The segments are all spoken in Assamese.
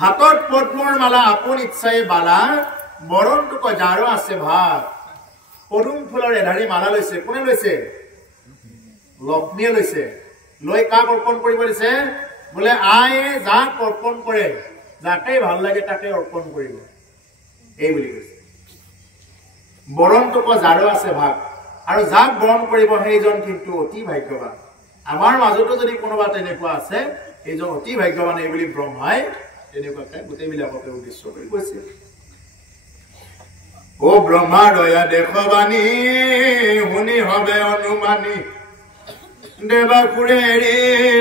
হাতত পদ্মৰ মালা আপোন ইচ্ছাই বালা বৰণটোক জাৰো আছে ভাত পদুম ফুলৰ এধাৰি মালা লৈছে কোনে লৈছে লক্ষ্মীয়ে লৈছে লৈ কাক অৰ্পণ কৰিব দিছে বোলে আয়ে যাক অৰ্পণ কৰে যাকে ভাল লাগে তাকে অৰ্পণ কৰিব এই বুলি কৈছে বৰণটোক জাৰো আছে ভাত আৰু যাক বৰণ কৰিব সেইজন কিন্তু অতি ভাগ্যৱান আমাৰ মাজতো যদি কোনোবা তেনেকুৱা আছে এইজন অতি ভাগ্যৱান এই বুলি ব্ৰহ্মাই তেনেকুৱাকে গোটেইবিলাককে উদ্দেশ্য কৰি কৈছে ও ব্ৰহ্মা দয়া দেখবাণী শুনি হবে অনুমানী দেৱা ফুৰে এৰি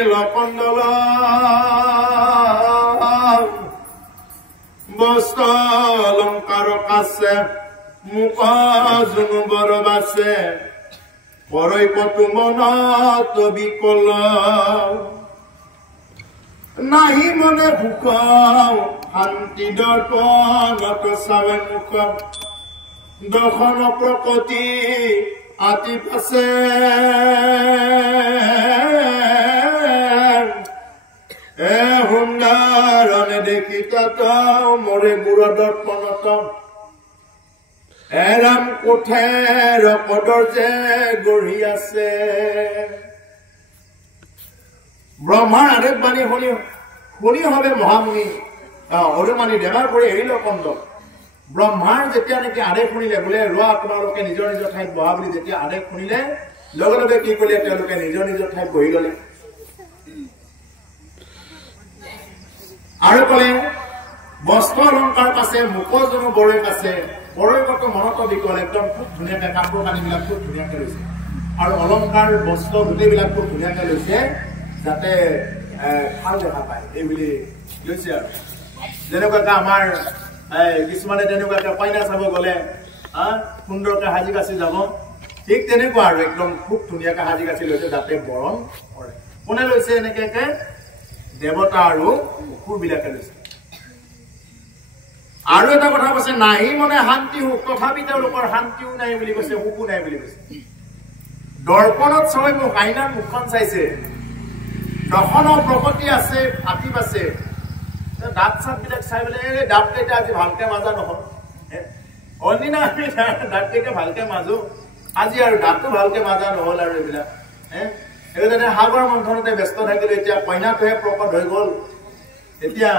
লকন্দল বস্ত্ৰ অলংকাৰ কাছে মুখ জুনু বৰ বাছে পৰৈ পটু মনত বিকল নাহি মনে ভোক শান্তি দৰ্পণত চাৱে মুখ দৰ্শন প্ৰকৃতি আতি পাছে সুন্দৰনে দেখি তাত মৰে গুৰ দৰ্পণত এৰাম কোঠেৰ পদৰ যে গঢ়ি আছে ব্ৰহ্মাৰ আদেশ বাণী শুনি হবে মহামুনি অনুমানী দেৱাৰ কৰি এৰিল কন্দ ব্ৰহ্মাৰ যেতিয়া নেকি আদেশ শুনিলে বোলে ৰোৱা তোমালোকে নিজৰ নিজৰ ঠাইত বহা বুলি যেতিয়া আদেশ শুনিলে লগে লগে কি কৰিলে তেওঁলোকে নিজৰ নিজৰ ঠাইত বহি ললে আৰু কলে বস্ত্ৰ অলংকাৰ আছে মুখ জনো বৰৈক আছে বৰৈকতো মনত বিকল একদম খুব ধুনীয়াকে কাপোৰ কানিবিলাক খুব ধুনীয়াকে লৈছে আৰু অলংকাৰ বস্ত্ৰ গোটেইবিলাক খুব ধুনীয়াকে লৈছে যাতে ভাল দেখা পায় এই বুলি লৈছে আৰু যেনেকুৱাকে আমাৰ কিছুমানে তেনেকুৱাকে কইনা চাব গলে সুন্দৰকে সাজি কাচি যাব ঠিক তেনেকুৱা আৰু একদম খুব ধুনীয়াকে সাজি কাচি লৈছে যাতে বৰণ কৰে কোনে লৈছে এনেকে দেৱতা আৰু অসুৰবিলাকে লৈছে আৰু এটা কথা কৈছে নাহি মনে শান্তি সুখ তথাপি তেওঁলোকৰ শান্তিও নাই বুলি কৈছে সুখো নাই বুলি কৈছে দৰ্পণত চাই মোক আইনাৰ মুখখন চাইছে দৰ্শনৰ প্ৰকৃতি আছে আতিব আছে দাঁত চাপ বিলাক চাই বোলে এই দাঁত কেইটা আজি ভালকে মাজা নহল অন্যদিনা আমি দাঁত কেইটা ভালকে মাজো আজি আৰু দাঁতটো ভালকে মাজা নহল আৰু এইবিলাক এইটো সাগৰ মন্থনতে ব্যস্ত থাকিলে এতিয়া কইনাটোহে প্ৰকট হৈ গল এতিয়া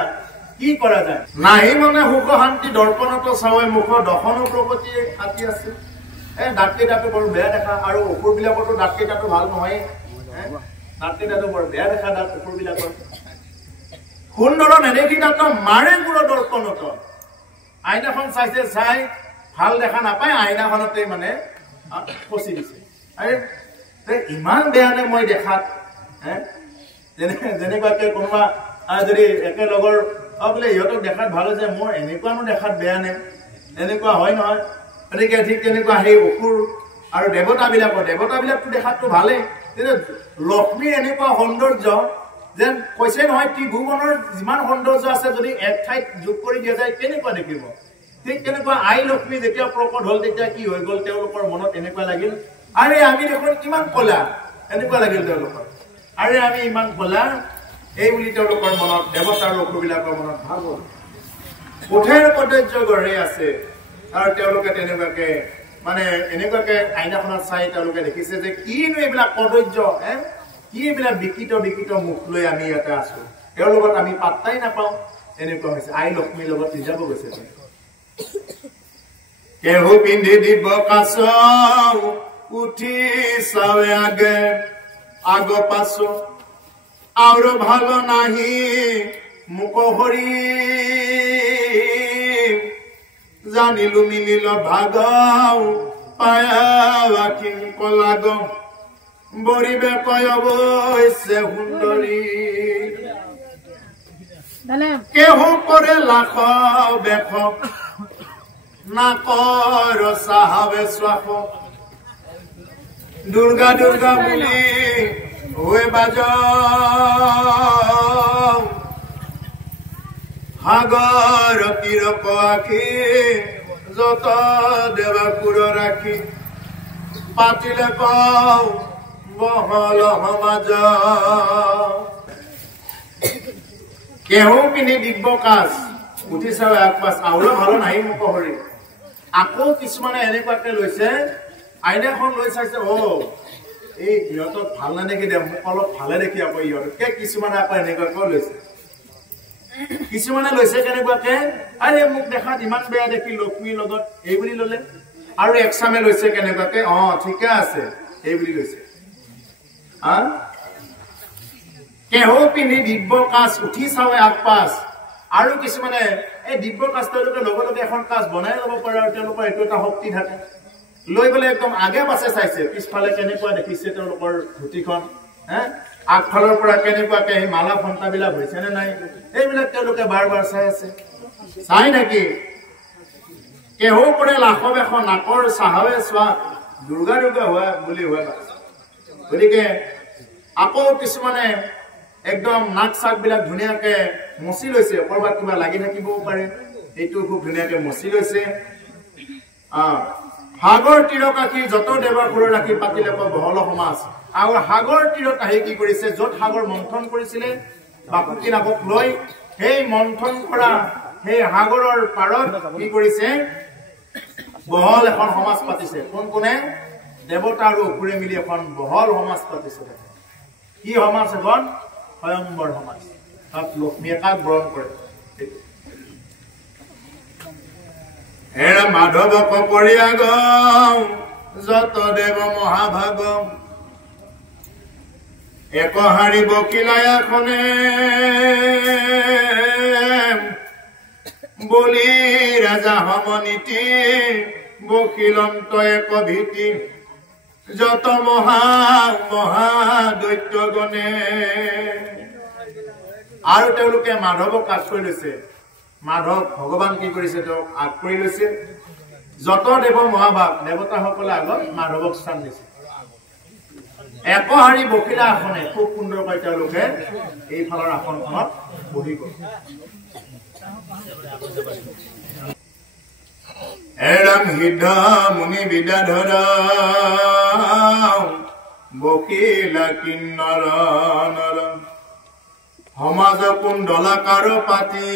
কি কৰা যায় নাহি মানে সুখ শান্তি দৰ্পণত চাই মুখ দৰ্শনৰ প্ৰকৃতি আতি আছে দাঁত কেইটাটো বৰ বেয়া দেখা আৰু অসুৰ বিলাকতো দাঁত কেইটাটো ভাল নহয় দাঁত কেইটাটো বৰ বেয়া দেখা দাঁত অসুৰ বিলাকৰ সুন্দৰ নেদেখি তাত মাৰে গুৰ দৰ্পণত আইনাখন চাইছে চাই ভাল দেখা নাপায় আইনাখনতে মানে ফচি দিছে ইমান বেয়া নে মই দেখাত যেনেকুৱাকে কোনোবা যদি একেলগৰ বোলে ইহঁতক দেখাত ভাল হৈছে মোৰ এনেকুৱানো দেখাত বেয়া নে এনেকুৱা হয় নহয় গতিকে ঠিক তেনেকুৱা সেই অসুৰ আৰু দেৱতাবিলাকতো দেখাততো ভালেই কিন্তু লক্ষ্মীৰ এনেকুৱা সৌন্দৰ্য যেন কৈছে নহয় ত্ৰিভুৱনৰ যিমান সৌন্দৰ্য আছে যদি এক ঠাইত যোগ কৰি দিয়া যায় কেনেকুৱা দেখিব ঠিক তেনেকুৱা আই লক্ষ্মী যেতিয়া প্ৰকট হল তেতিয়া কি হৈ গল তেওঁলোকৰ মনত এনেকুৱা লাগিল আৰে আমি দেখোন কিমান কলা এনেকুৱা লাগিল তেওঁলোকৰ আৰে আমি ইমান কলা এই বুলি তেওঁলোকৰ মনত দেৱতাৰ অসুৰবিলাকৰ মনত ভাব হল কোঠেৰ সৌন্দৰ্য গঢ়ি আছে আৰু তেওঁলোকে তেনেকুৱাকে মানে এনেকুৱাকে আইনাখনত চাই তেওঁলোকে দেখিছে যে কিনো এইবিলাক সৌন্দৰ্য কি এইবিলাক বিকৃত মুখ লৈ আমি ইয়াতে আছো এওঁৰ লগত আমি পাত্তাই নাপাওঁ এনেকুৱা হৈছে আই লক্ষ্মীৰ লগত নিজাব গৈছে কেহু পিন্ধি দিব কাছ উঠি চাৱে আগে আগ পাছ আৰু ভাল নাহি মুখ হৰি জানিলো মিলিল ভাগ পায়াখিন কলাগ বৰিবে কয় অৱশ্যে সুন্দৰী কেহু কৰে লাখ বেখ নাকৰ চাহাবে শ্বাস দুৰ্গা দুৰ্গা বুলি হৈ বাজ সাগৰ তিৰক আখি যত দেৱাকুৰ ৰাখি পাতিলে কওঁ বহল সমাজ কেহু পিনি দিব্য কাজ উঠি চাও একপাছ আৰু ভাল নাই মোক হৰি আকৌ কিছুমানে এনেকুৱাকে লৈছে আইনাখন লৈ চাইছে এই ইহঁতক ভাল নালাগে দে মোক অলপ ভালে দেখি আকৌ ইহঁতকে কিছুমানে আকৌ এনেকুৱাকৈ লৈছে কিছুমানে লৈছে কেনেকুৱাকে আৰে মোক দেখাত ইমান বেয়া দেখি লক্ষ্মীৰ লগত এই বুলি ললে আৰু একসামে লৈছে কেনেকুৱাকে ঠিকে আছে এই বুলি লৈছে কেহু পিনি দিব্য কাজ উঠি চাও আগপাছ আৰু কিছুমানে এই দিব্য কাজ তেওঁলোকে লগে লগে এখন কাজ বনাই ল'ব পাৰে আৰু তেওঁলোকৰ এইটো এটা শক্তি থাকে লৈ গলে একদম আগে পাছে চাইছে পিছফালে কেনেকুৱা দেখিছে তেওঁলোকৰ ধুতিখন আগফালৰ পৰা কেনেকুৱাকে এই মালা ফন্তাবিলাক হৈছে নে নাই এইবিলাক তেওঁলোকে বাৰ বাৰ চাই আছে চাই নেকি কেহু কৰে লাখব এখন নাকৰ চাহাৱে চোৱা দুৰ্গা দুৰ্গা হোৱা বুলি হোৱা গতিকে আকৌ কিছুমানে একদম নাক চাক বিলাক ধুনীয়াকে মচি লৈছে কৰবাত কিবা লাগি থাকিবও পাৰে এইটো খুব ধুনীয়াকে মচি লৈছে সাগৰ তীৰকাশী যত দেৱাসুৰ ৰাখি পাতিলে বহল সমাজ আৰু সাগৰ তীৰত আহি কি কৰিছে যত সাগৰ মন্থন কৰিছিলে বাপুতি নাৱক লৈ সেই মন্থন কৰা সেই সাগৰৰ পাৰত কি কৰিছে বহল এখন সমাজ পাতিছে কোন কোনে দেৱতা আৰু অসুৰে মিলি এখন বহল সমাজ পাতিছে কি সমাজ এখন স্বয়ম্বৰ সমাজ তাত লক্ষ্মীয়ে কাক বৰণ কৰে এৰা মাধৱক পৰিয়াগ যত দেৱ মহাভাগ একহাৰি বকিলায়াখনে বলি ৰাজা সমনীতি বকিলন্ত এক ভীতি যত মহা মহা দৈত্যগণে আৰু তেওঁলোকে মাধৱক আগ কৰি লৈছে মাধৱ ভগৱান কি কৰিছে তেওঁক আগ কৰি লৈছে যত দেৱ মহাভাগ দেৱতাসকলে আগত মাধৱক স্থান দিছে একহাৰি বকিলা আসনে খুব সুন্দৰকৈ তেওঁলোকে এইফালৰ আসনখনত বহি গল এৰাম সিদ্ধ মুনি বিদ্যাধৰ বকিলা কিন্নৰ নৰ সমাজ কুণ্ডলাকাৰ পাতি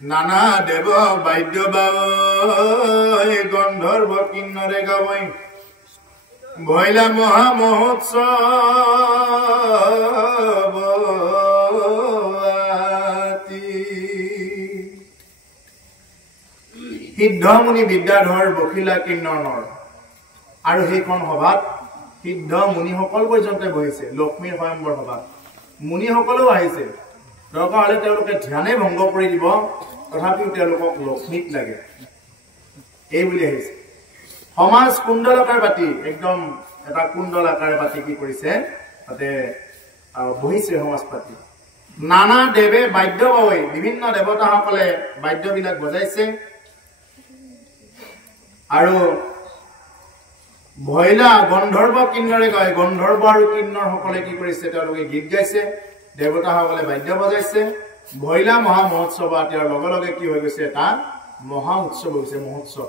নানা দেৱ বাদ্য বাই গন্ধৰ্ব কিন্নৰে গাবই ভৈলা মহা মহোৎসৱ সিদ্ধমুনি বিদ্যাধৰ বকিলা কিন্নৰৰ আৰু সেইখন সভাত সিদ্ধ মুনিসকল পৰ্যন্ত বহিছে লক্ষ্মীৰ স্বয়ম্বৰ সভাত মুনিসকলেও আহিছে দৰকাৰ হলে তেওঁলোকে ধ্যানে ভংগ কৰি দিব তথাপিও তেওঁলোকক লক্ষ্মীক লাগে এই বুলি আহিছে সমাজ কুণ্ডলাকাৰ পাতি একদম এটা কুণ্ডলাকাৰে পাতি কি কৰিছে তাতে বহিছে সমাজ পাতি নানা দেৱে বাদ্য বাই বিভিন্ন দেৱতাসকলে বাদ্যবিলাক বজাইছে আৰু ভৈলা গন্ধৰ্ব কিন্নৰে গায় গন্ধৰ্ব আৰু কিন্নৰ সকলে কি কৰিছে তেওঁলোকে গীত গাইছে দেৱতাসকলে বাদ্য বজাইছে ভৈলা মহা মহোৎসৱ ইয়াৰ লগে লগে কি হৈ গৈছে এটা মহা উৎসৱ হৈছে মহোৎসৱ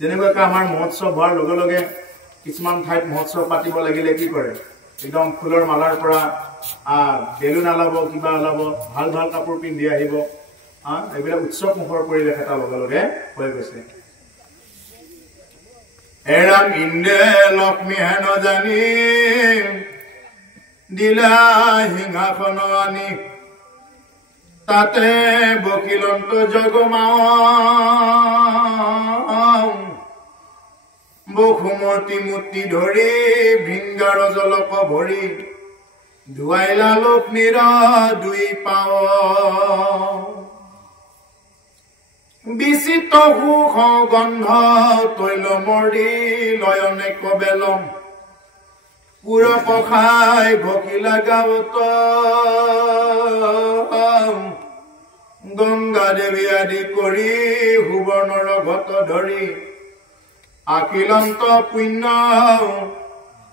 যেনেকৈ আমাৰ মহোৎসৱ হোৱাৰ লগে লগে কিছুমান ঠাইত মহোৎসৱ পাতিব লাগিলে কি কৰে একদম ফুলৰ মালাৰ পৰা বেলুন আলাব কিবা আলাব ভাল ভাল কাপোৰ পিন্ধি আহিব এইবিলাক উৎসৱ মুখৰ পৰিৱেশ এটা লগে লগে হৈ গৈছে এৰাম ইন্দ্ৰে লক্ষ্মী হেন জানি দিলা সিংহাসন আনি তাতে বকিলন্ত জগমাও বসুমতী মূৰ্তি ধৰি ভৃংগাৰ জলক ভৰি ধুৱাইলা লক্ষ্মীৰ দুই পাও বিচিত সুখ গন্ধ তৈল মৰি লয়নে কবেলম পুৰ পখাই ভকিলা গাঁৱত গংগা দেৱী আদি কৰি সুবৰ্ণৰ ঘট ধৰি আখিলন্ত পুণ্য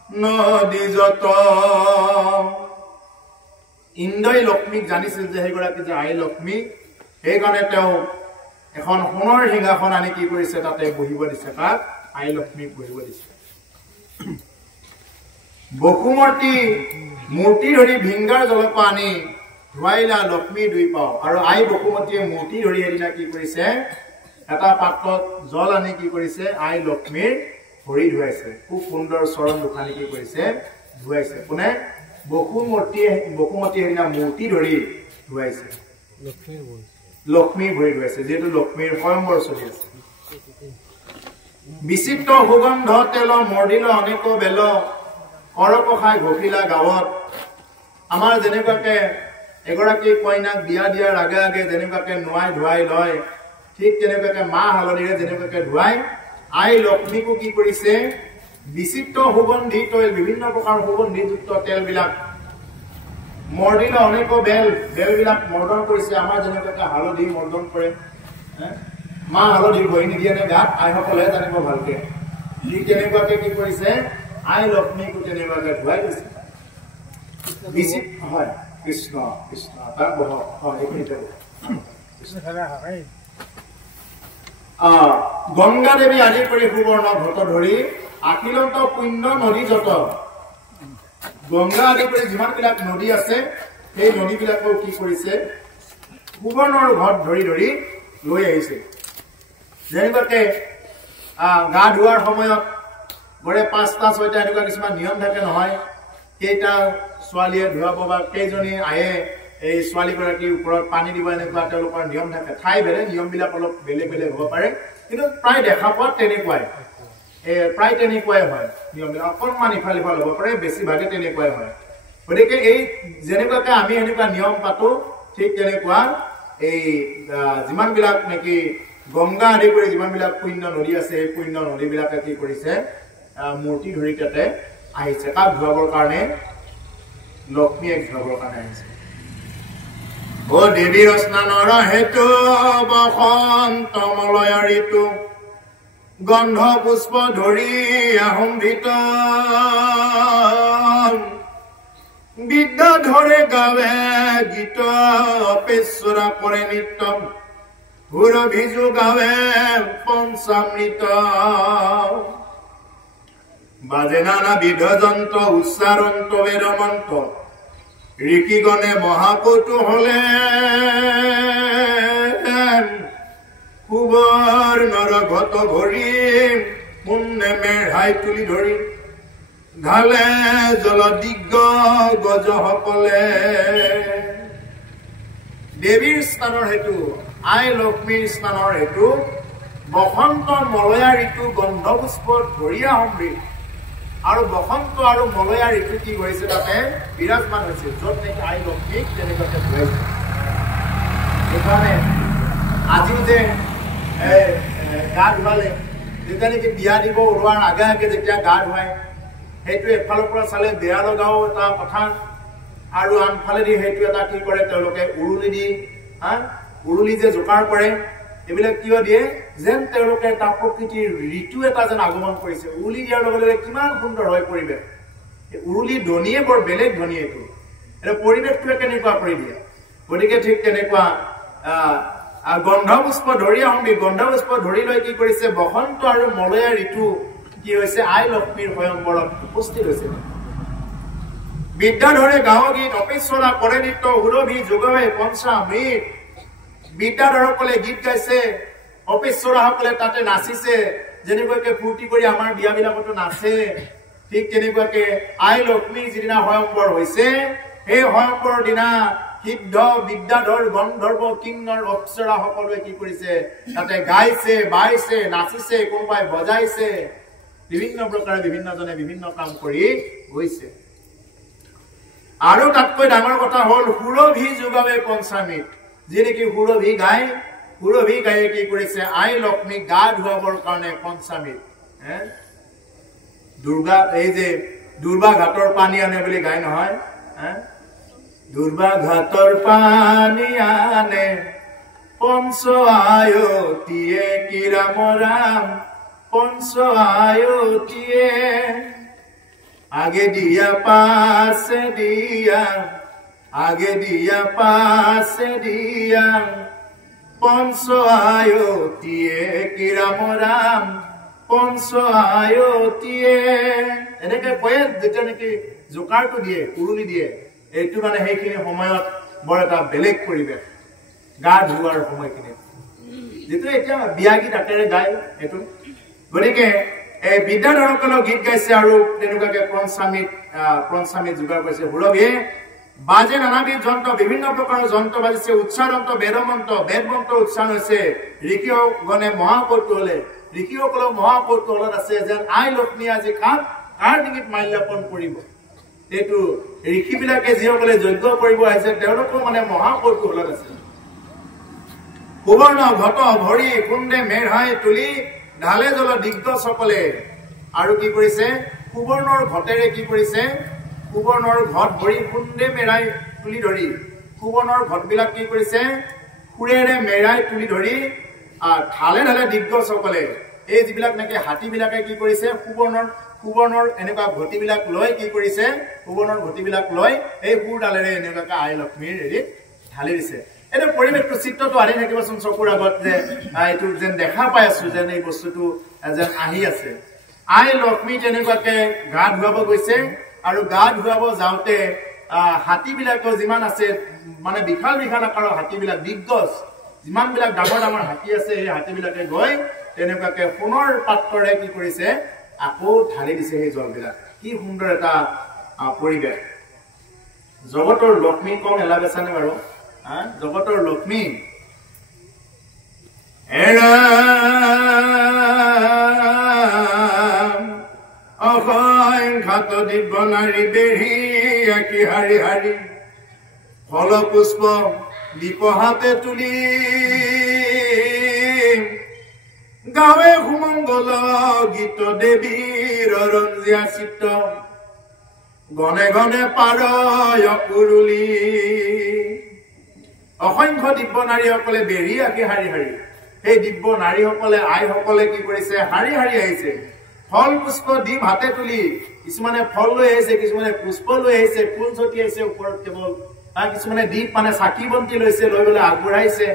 নদী যত ইন্দ্ৰই লক্ষ্মীক জানিছিল যে সেইগৰাকী যে আই লক্ষ্মী সেইকাৰণে তেওঁ এখন সোণৰ সিংহাসন আনি কি কৰিছে তাতে বহিব দিছে তাক আই লক্ষ্মীক বহিব দিছে বসুমতী মূৰ্তি ধৰি ভিংগাৰ জলক আনি ধুৱাইলা লক্ষ্মী দুই পাও আৰু আই বসুমতীয়ে মূৰ্তি ধৰি এদিনা কি কৰিছে এটা পাত্ৰত জল আনি কি কৰিছে আই লক্ষ্মীৰ ভৰি ধুৱাইছে খুব সুন্দৰ চৰণ দুখানি কি কৰিছে ধুৱাইছে কোনে বসুমতীয়ে এদিনা মূৰ্তি ধৰি ধুৱাইছে লক্ষ্মীৰ ভৰি ধুৱাইছে যেহেতু লক্ষ্মীৰ স্বয়ম্বৰ চলি আছে বিচিত্ৰ সুগন্ধ তেল মৰ্দিল অনেক বেল কৰকখাই ঘকিলা গাঁৱত আমাৰ যেনেকুৱাকে এগৰাকী কইনাক বিয়া দিয়াৰ আগে আগে যেনেকুৱাকে নোৱাই ধুৱাই লয় ঠিক তেনেকুৱাকে মাহ হালধিৰে যেনেকুৱাকে ধুৱাই আই লক্ষ্মীকো কি কৰিছে বিচিত্ৰ সুগন্ধি তৈল বিভিন্ন প্ৰকাৰ সুগন্ধিযুক্ত তেলবিলাক মৰ্দিল অনেক বেলবিলাক মৰ্দন কৰিছে আমাৰ যেনেকুৱাকে হালধি মৰ্দন কৰে মাহ হালধি বহি নিদিয়ে নে গাত আইসকলে জানিব ভালকে ঠিক তেনেকুৱাকে কি কৰিছে আই লক্ষ্মীকো তেনেকুৱাকে ধুৱাই দিছে হয় কৃষ্ণ কৃষ্ণ তাৰ বহক হয় এইখিনিতে গংগা দেৱী আদি কৰি সুবৰ্ণ ঘট ধৰি আখিলন্ত পুণ্য নদী যত গংগা আদি কৰি যিমানবিলাক নদী আছে সেই নদীবিলাকো কি কৰিছে সুবৰ্ণৰ ঘট ধৰি ধৰি লৈ আহিছে যেনেকুৱাকে গা ধোৱাৰ সময়ত গড়ে 5টা 6টা এনেকুৱা কিছুমান নিয়ম থাকে নহয় কেইটা ছোৱালীয়ে ধুৱাব বা কেইজনী আয়ে এই ছোৱালীগৰাকীৰ ওপৰত পানী দিব এনেকুৱা তেওঁলোকৰ নিয়ম থাকে ঠাই ভেদে নিয়মবিলাক অলপ বেলেগ বেলেগ হ'ব পাৰে কিন্তু প্ৰায় দেখা পোৱা তেনেকুৱাই প্ৰায় তেনেকুৱাই হয় নিয়মবিলাক অকণমান ইফাল ইফাল হ'ব পাৰে বেছিভাগে তেনেকুৱাই হয় গতিকে এই যেনেকুৱাকে আমি এনেকুৱা নিয়ম পাতো ঠিক তেনেকুৱা এই যিমানবিলাক নেকি গংগা আদি কৰি যিমানবিলাক পুণ্য নদী আছে এই পুণ্য নদীবিলাকে কি কৰিছে মূৰ্তি ধৰি তাতে আহিছে কাক ধুৱাবৰ কাৰণে লক্ষ্মীক ধুৱাবৰ কাৰণে আহিছে ও দেৱীৰ স্নানৰ হেতু বসন্ত মলয় ঋতু গন্ধ পুষ্প ধৰি আহোম ভিতৰ বিদ্যা ধৰে গাৱে গীত অপেশ্বৰা কৰে নৃত্য সুৰভিজু গাৱে পঞ্চামৃত বাজে নানাবিধ যন্ত্ৰ উচ্চাৰন্ত বেদমন্ত্ৰ ঋষিগণে মহাকৌতূহলে সুবৰ্ণৰ ঘট ভৰি মুন্নে মেঢ়াই তুলি ধৰি ঢালে জলদিগ্গ গজসকলে দেৱীৰ স্থানৰ হেতু আই লক্ষ্মীৰ স্থানৰ হেতু বসন্ত মলয়া ঋতু গন্ধ পুষ্প ধৰিয়া সমৃদ্ধ আৰু বসন্ত আৰু মলয়া ঋতু কি হৈছে তাতে বিৰাজমান হৈছে য'ত নেকি আই লক্ষ্মীক তেনেকুৱাকে ধুৱাইছে সেইকাৰণে আজিও যে গা ধুৱালে যেতিয়া নেকি বিয়া দিব ওলোৱাৰ আগে আগে যেতিয়া গা ধুৱায় সেইটো এফালৰ পৰা চালে বেয়া লগাও এটা কথা আৰু আনফালেদি সেইটো এটা কি কৰে তেওঁলোকে উৰুলি দি উৰুলি যে জোকাৰ কৰে এইবিলাক কিয় দিয়ে যেন তেওঁলোকে এটা প্ৰকৃতিৰ ঋতু এটা যেন আগমন কৰিছে উৰুলি দিয়াৰ লগে লগে কিমান সুন্দৰ হয় পৰিৱেশ উৰুলি ধ্বনিয়ে বৰ বেলেগ ধ্বনি এইটো এটা পৰিৱেশটোৱে কেনেকুৱা কৰি দিয়ে গতিকে ঠিক তেনেকুৱা গন্ধ পুষ্প ধৰি আহোঁ গন্ধ পুষ্প ধৰি লৈ কি কৰিছে বসন্ত আৰু মলয়া ঋতু কি হৈছে আই লক্ষ্মীৰ স্বয়ম্বৰত উপস্থিত হৈছে বিদ্যা ধৰে গাঁও গীত অপেশ্বৰা কৰে নৃত্য সুৰভি যোগৱে পঞ্চামৃত বিদ্যাধৰসকলে গীত গাইছে অপেশ্বৰাসকলে তাতে নাচিছে যেনেকুৱাকে ফূৰ্তি কৰি আমাৰ বিয়াবিলাকতো নাচে ঠিক তেনেকুৱাকে আই লক্ষ্মীৰ যিদিনা স্বয়ম্বৰ হৈছে সেই স্বয়ম্বৰৰ দিনা সিদ্ধ বিদ্যাধৰ গন্ধৰ্ব কিন্নৰ অপ্সৰা সকলোৱে কি কৰিছে তাতে গাইছে বাইছে নাচিছে কোনোবাই বজাইছে বিভিন্ন প্ৰকাৰে বিভিন্নজনে বিভিন্ন কাম কৰি গৈছে আৰু তাতকৈ ডাঙৰ কথা হ'ল সুৰভি যোগাৱে পঞ্চামৃত যি নেকি সুৰভি গায়ে কি কৰিছে আই লক্ষ্মীক গা ধুৱাবৰ কাৰণে পঞ্চামৃত দুৰ্গা এই যে দুৰ্বা ঘাটৰ পানী আনে বুলি গায় নহয় দুৰ্বা ঘাটৰ পানী আনে পঞ্চ আয়তীয়ে কি ৰাম ৰাম পঞ্চ আয়তীয়ে আগে দিয়া পাছে দিয়া আগে দিয়া পাছে দিয়া পঞ্চ আয়তীয়ে কি ৰাম ৰাম পঞ্চ আয়তীয়ে এনেকে কয়ে যেতিয়া নেকি জোকাৰটো দিয়ে উৰুলি দিয়ে এইটো মানে সেইখিনি সময়ত বৰ এটা বেলেগ পৰিৱেশ গা ধোৱাৰ সময়খিনি যেটো এতিয়া বিয়া গীত আকাৰে গায় এইটো গতিকে এই বিদ্যাধৰসকলৰ গীত গাইছে আৰু তেনেকুৱাকে পঞ্চামিত যোগাৰ কৰিছে হুৰবিয়ে বাজে নানাবিধ যন্ত্ৰ বিভিন্ন প্ৰকাৰৰ যন্ত্ৰ বাজিছে উচ্চাৰন্ত বেদমন্ত্ৰ উচ্চাৰণ হৈছে ঋষিগণে মহাকৌতূহলে ঋষিসকলৰ মহাকৌতূহলত আছে যেন আই লক্ষ্মী আজি কাৰ ডিঙিত মাল্যাৰ্পণ কৰিব এইটো ঋষিবিলাকে যিসকলে যজ্ঞ কৰিব আহিছে তেওঁলোকৰ মানে মহাকৌতূহলত আছে সুবৰ্ণ ঘট ভৰি কুণ্ডে মেঢ়াই তুলি ঢালে জল দিগ্গজসকলে আৰু কি কৰিছে সুবৰ্ণৰ ঘটেৰে কি কৰিছে সুবৰ্ণৰ ঘট ভৰি কুণ্ডে মেৰাই তুলি ধৰি সুবৰ্ণৰ ঘটবিলাক কি কৰিছে সুৰেৰে মেৰাই তুলি ধৰি ঢালে ঢালে দিগ্গজসকলে এই যিবিলাক নাকি হাতীবিলাকে কি কৰিছে সুবৰ্ণৰ এনেকুৱা ঘটিবিলাক লৈ কি কৰিছে সুবৰ্ণৰ ঘটিবিলাক লৈ এই সুৰডালেৰে এনেকুৱাকে আই লক্ষ্মীৰ হেৰিত ঢালি দিছে এটা পৰিৱেশটো চিত্ৰটো আহি থাকিবচোন চকুৰ আগত যে এইটো যেন দেখা পাই আছো যেন এই বস্তুটো যেন আহি আছে আই লক্ষ্মী তেনেকুৱাকে গা ধুৱাব গৈছে আৰু গা ধুৱাব যাওঁতে হাতীবিলাকো যিমান আছে মানে বিশাল আকাৰৰ হাতীবিলাক দিগ্গজ যিমানবিলাক ডাঙৰ হাতী আছে এই হাতীবিলাকে গৈ তেনেকুৱাকে সোণৰ পাত্ৰৰে কি কৰিছে আকৌ ঢালি দিছে সেই জলবিলাক কি সুন্দৰ এটা পৰিৱেশ জগতৰ লক্ষ্মী কম এলা বেচানে বাৰু জগতৰ লক্ষ্মী অসংখ্য ঘাত দিব্য নাৰী বেঢ়ি আঁকি হাৰি হাৰি ফল পুষ্প দীপ হাতে তুলি গাৱে সুমংগল গীত দেৱীৰ ৰঞ্জিয়া চিত্ৰ গণে গণে পাৰয় উৰুলি অসংখ্য দিব্য নাৰীসকলে বেৰি আঁকি হাৰি হাৰি সেই দিব্য নাৰীসকলে আইসকলে কি কৰিছে হাৰি হাৰি আহিছে ফল পুষ্প দীপ হাতে তুলি কিছুমানে ফল লৈ আহিছে কিছুমানে পুষ্প লৈ আহিছে ফুল ছটিয়াইছে ওপৰত কেৱল কিছুমানে দীপ মানে চাকি বন্তি লৈছে লৈ গলে আগবঢ়াইছে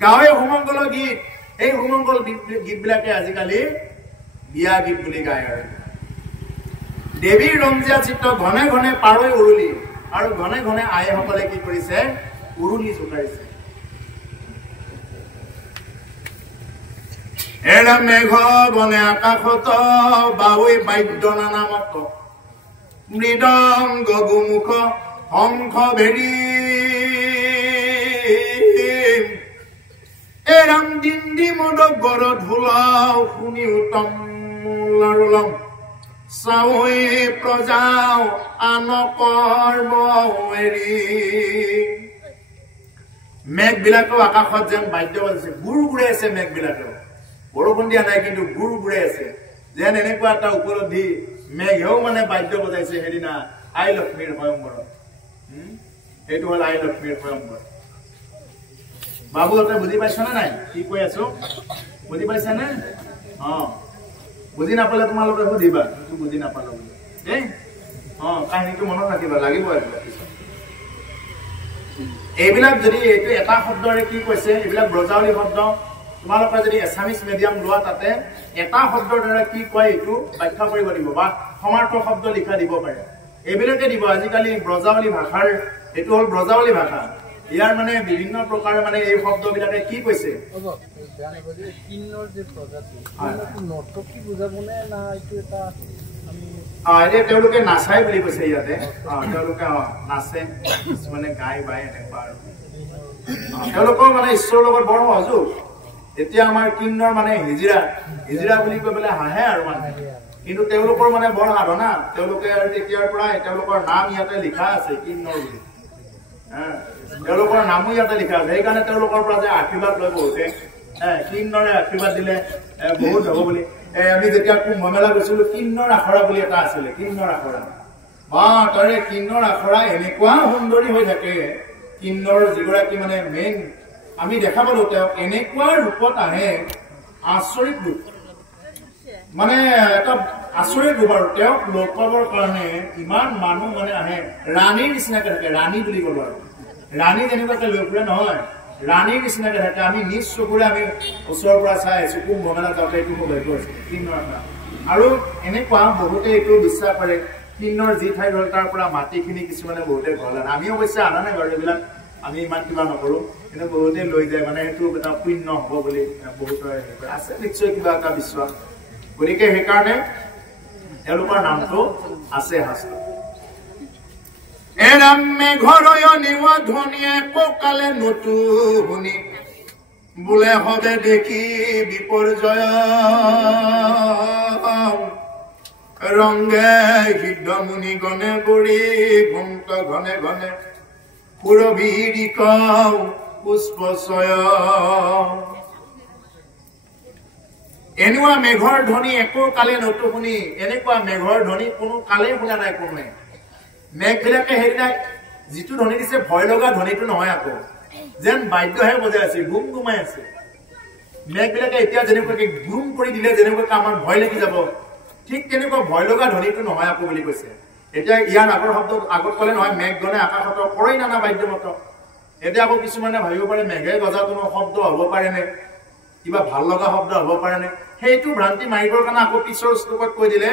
গাঁৱে সুমংগল গীত এই সুমংগল গীতবিলাকে আজিকালি বিয়া গীত বুলি গায় আৰু দেৱীৰ ৰঞ্জিয়া চিত্ৰ ঘনে ঘনে পাৰৈ উৰুলি আৰু ঘনে ঘনে আইসকলে কি কৰিছে উৰুলি জোকাৰিছে এৰা মেঘ বনে আকাশত বাৱৈ বাদ্য নানামত মৃদংগ গোমুখ শংখ ভেৰি এৰাম দিন্দি মদক বৰ ঢোলাও শুনি উত্তম লাৰুলম চাৱৈ প্ৰজাও আন কৰ্ম এৰি মেঘবিলাকেও আকাশত যেন বাদ্য বাজিছে গুৰু গুৰে আছে মেঘবিলাকেও বৰষুণ দিয়া নাই কিন্তু গুৰু গুৰে আছে যেন এনেকুৱা এটা উপলব্ধি মেঘেও মানে বাদ্য বজাইছে সেইদিনা আই লক্ষ্মীৰ স্বয়ংবৰত এইটো হল আই লক্ষ্মীৰ স্বয়ংবৰ বাবুহঁতে বুজি পাইছনে নাই কি কৈ আছো বুজি পাইছানে বুজি নাপালে তোমালোকে সুধিবা বুজি নাপালো দেই কাহিনীটো মনত ৰাখিবা লাগিব এইবিলাক যদি এইটো এটা শব্দৰে কি কৈছে এইবিলাক ব্ৰজাৱলী শব্দ তোমালোকে যদি এছামিজ মিডিয়াম লোৱা তাতে এটা শব্দৰ দ্বাৰা কি কয় এইটো ব্যাখ্যা কৰিব দিব বা সমাৰ্থক শব্দ লিখা দিব পাৰে এইবিলাকে দিব আজিকালি ব্ৰজাৱলী ভাষাৰ এইটো হল ব্ৰজাৱলী ভাষা ইয়াৰ মানে বিভিন্ন প্ৰকাৰৰ মানে এই শব্দবিলাকে কি কৈছে তেওঁলোকে নাচাই বুলি কৈছে ইয়াতে তেওঁলোকে নাচে কিছুমানে গাই বাই এনেকুৱা আৰু তেওঁলোকৰ মানে ঈশ্বৰৰ লগত বৰ সহযোগ এতিয়া আমাৰ কিন্নৰ মানে হিজিৰা বুলি কৈ পেলাই হাঁহে আৰু মানে কিন্তু তেওঁলোকৰ মানে বৰ সাধনা তেওঁলোকে আৰু তেতিয়াৰ পৰাই তেওঁলোকৰ নাম ইয়াতে লিখা আছে কিন্নৰ বুলি তেওঁলোকৰ নামো ইয়াতে লিখা আছে সেইকাৰণে তেওঁলোকৰ পৰা যে আশীৰ্বাদ লৈ বহুতে কিন্নৰে আশীৰ্বাদ দিলে বহুত হব বুলি আমি যেতিয়া কুম্ভ মেলা গৈছিলো কিন্নৰ আখৰা বুলি এটা আছিলে কিন্নৰ আখৰা তাৰে কিন্নৰ আখৰা এনেকুৱা সুন্দৰী হৈ থাকে কিন্নৰ যিগৰাকী মানে মেইন আমি দেখা পালো তেওঁক এনেকুৱা ৰূপত আহে আচৰিত ৰূপ মানে এটা আচৰিত ৰূপ আৰু তেওঁক লগ পাবৰ কাৰণে ইমান মানুহ মানে আহে ৰাণীৰ নিচিনাকে থাকে ৰাণী বুলি কলো আৰু ৰাণী যেনেকুৱাকে লৈ ফুৰে নহয় ৰাণীৰ নিচিনাকে থাকে আমি নিজ চকুৰে আমি ওচৰৰ পৰা চাই আছো কুম্ভ মেলা যাওঁতে এইটো সৌভাগ্য হৈছে কিন্নৰ আখৰা আৰু এনেকুৱা বহুতে এইটো বিশ্বাস কৰে কিন্নৰ যি ঠাইত হ'ল তাৰ পৰা মাটিখিনি কিছুমানে বহুতে ঘৰ আনে আমি অৱশ্যে আনা নাই বাৰু এইবিলাক আমি ইমান কিবা নকৰোঁ কিন্তু বহুতে লৈ যায় মানে সেইটো এটা পুণ্য হ'ব বুলি বহুতৰ আছে নিশ্চয় কিবা এটা বিশ্বাস গতিকে সেইকাৰণে তেওঁলোকৰ নামটো আছে শাস্ত্ৰত এৰাম মেঘৰয় নিৱা ধ্বনিয়ে ককালে নতু শুনি বোলে হবে দেখি বিপৰ্যয় ৰংগে সিদ্ধ মুনি গণে গৰি ঘুমত ঘনে ঘনে সুৰভীৰি কও পুষ্পচয় এনেকুৱা মেঘৰ ধ্বনি একো কালে নতু শুনি এনেকুৱা মেঘৰ ধ্বনি কোনো কালে শুনা নাই কোনোৱে মেঘবিলাকে সেইদিনা যিটো ধ্বনি দিছে ভয় লগা ধ্বনিটো নহয় আকৌ যেন বাদ্যহে বজাই আছে গুম গুমাই আছে মেঘবিলাকে এতিয়া যেনেকুৱাকে গুম কৰি দিলে যেনেকুৱাকে আমাৰ ভয় লাগি যাব ঠিক তেনেকুৱা ভয় লগা ধ্বনিটো নহয় আকৌ বুলি কৈছে এতিয়া ইয়াৰ আগৰ শব্দ আগত ক'লে নহয় মেঘ গণে আকাশত পৰই নানা বাদ্যমত এতিয়া আকৌ কিছুমানে ভাবিব পাৰে মেঘে গজা কোনো শব্দ হ'ব পাৰেনে কিবা ভাল লগা শব্দ হ'ব পাৰেনে সেইটো ভ্ৰান্তি মাৰিবৰ কাৰণে আকৌ পিছৰ শ্লোকত কৈ দিলে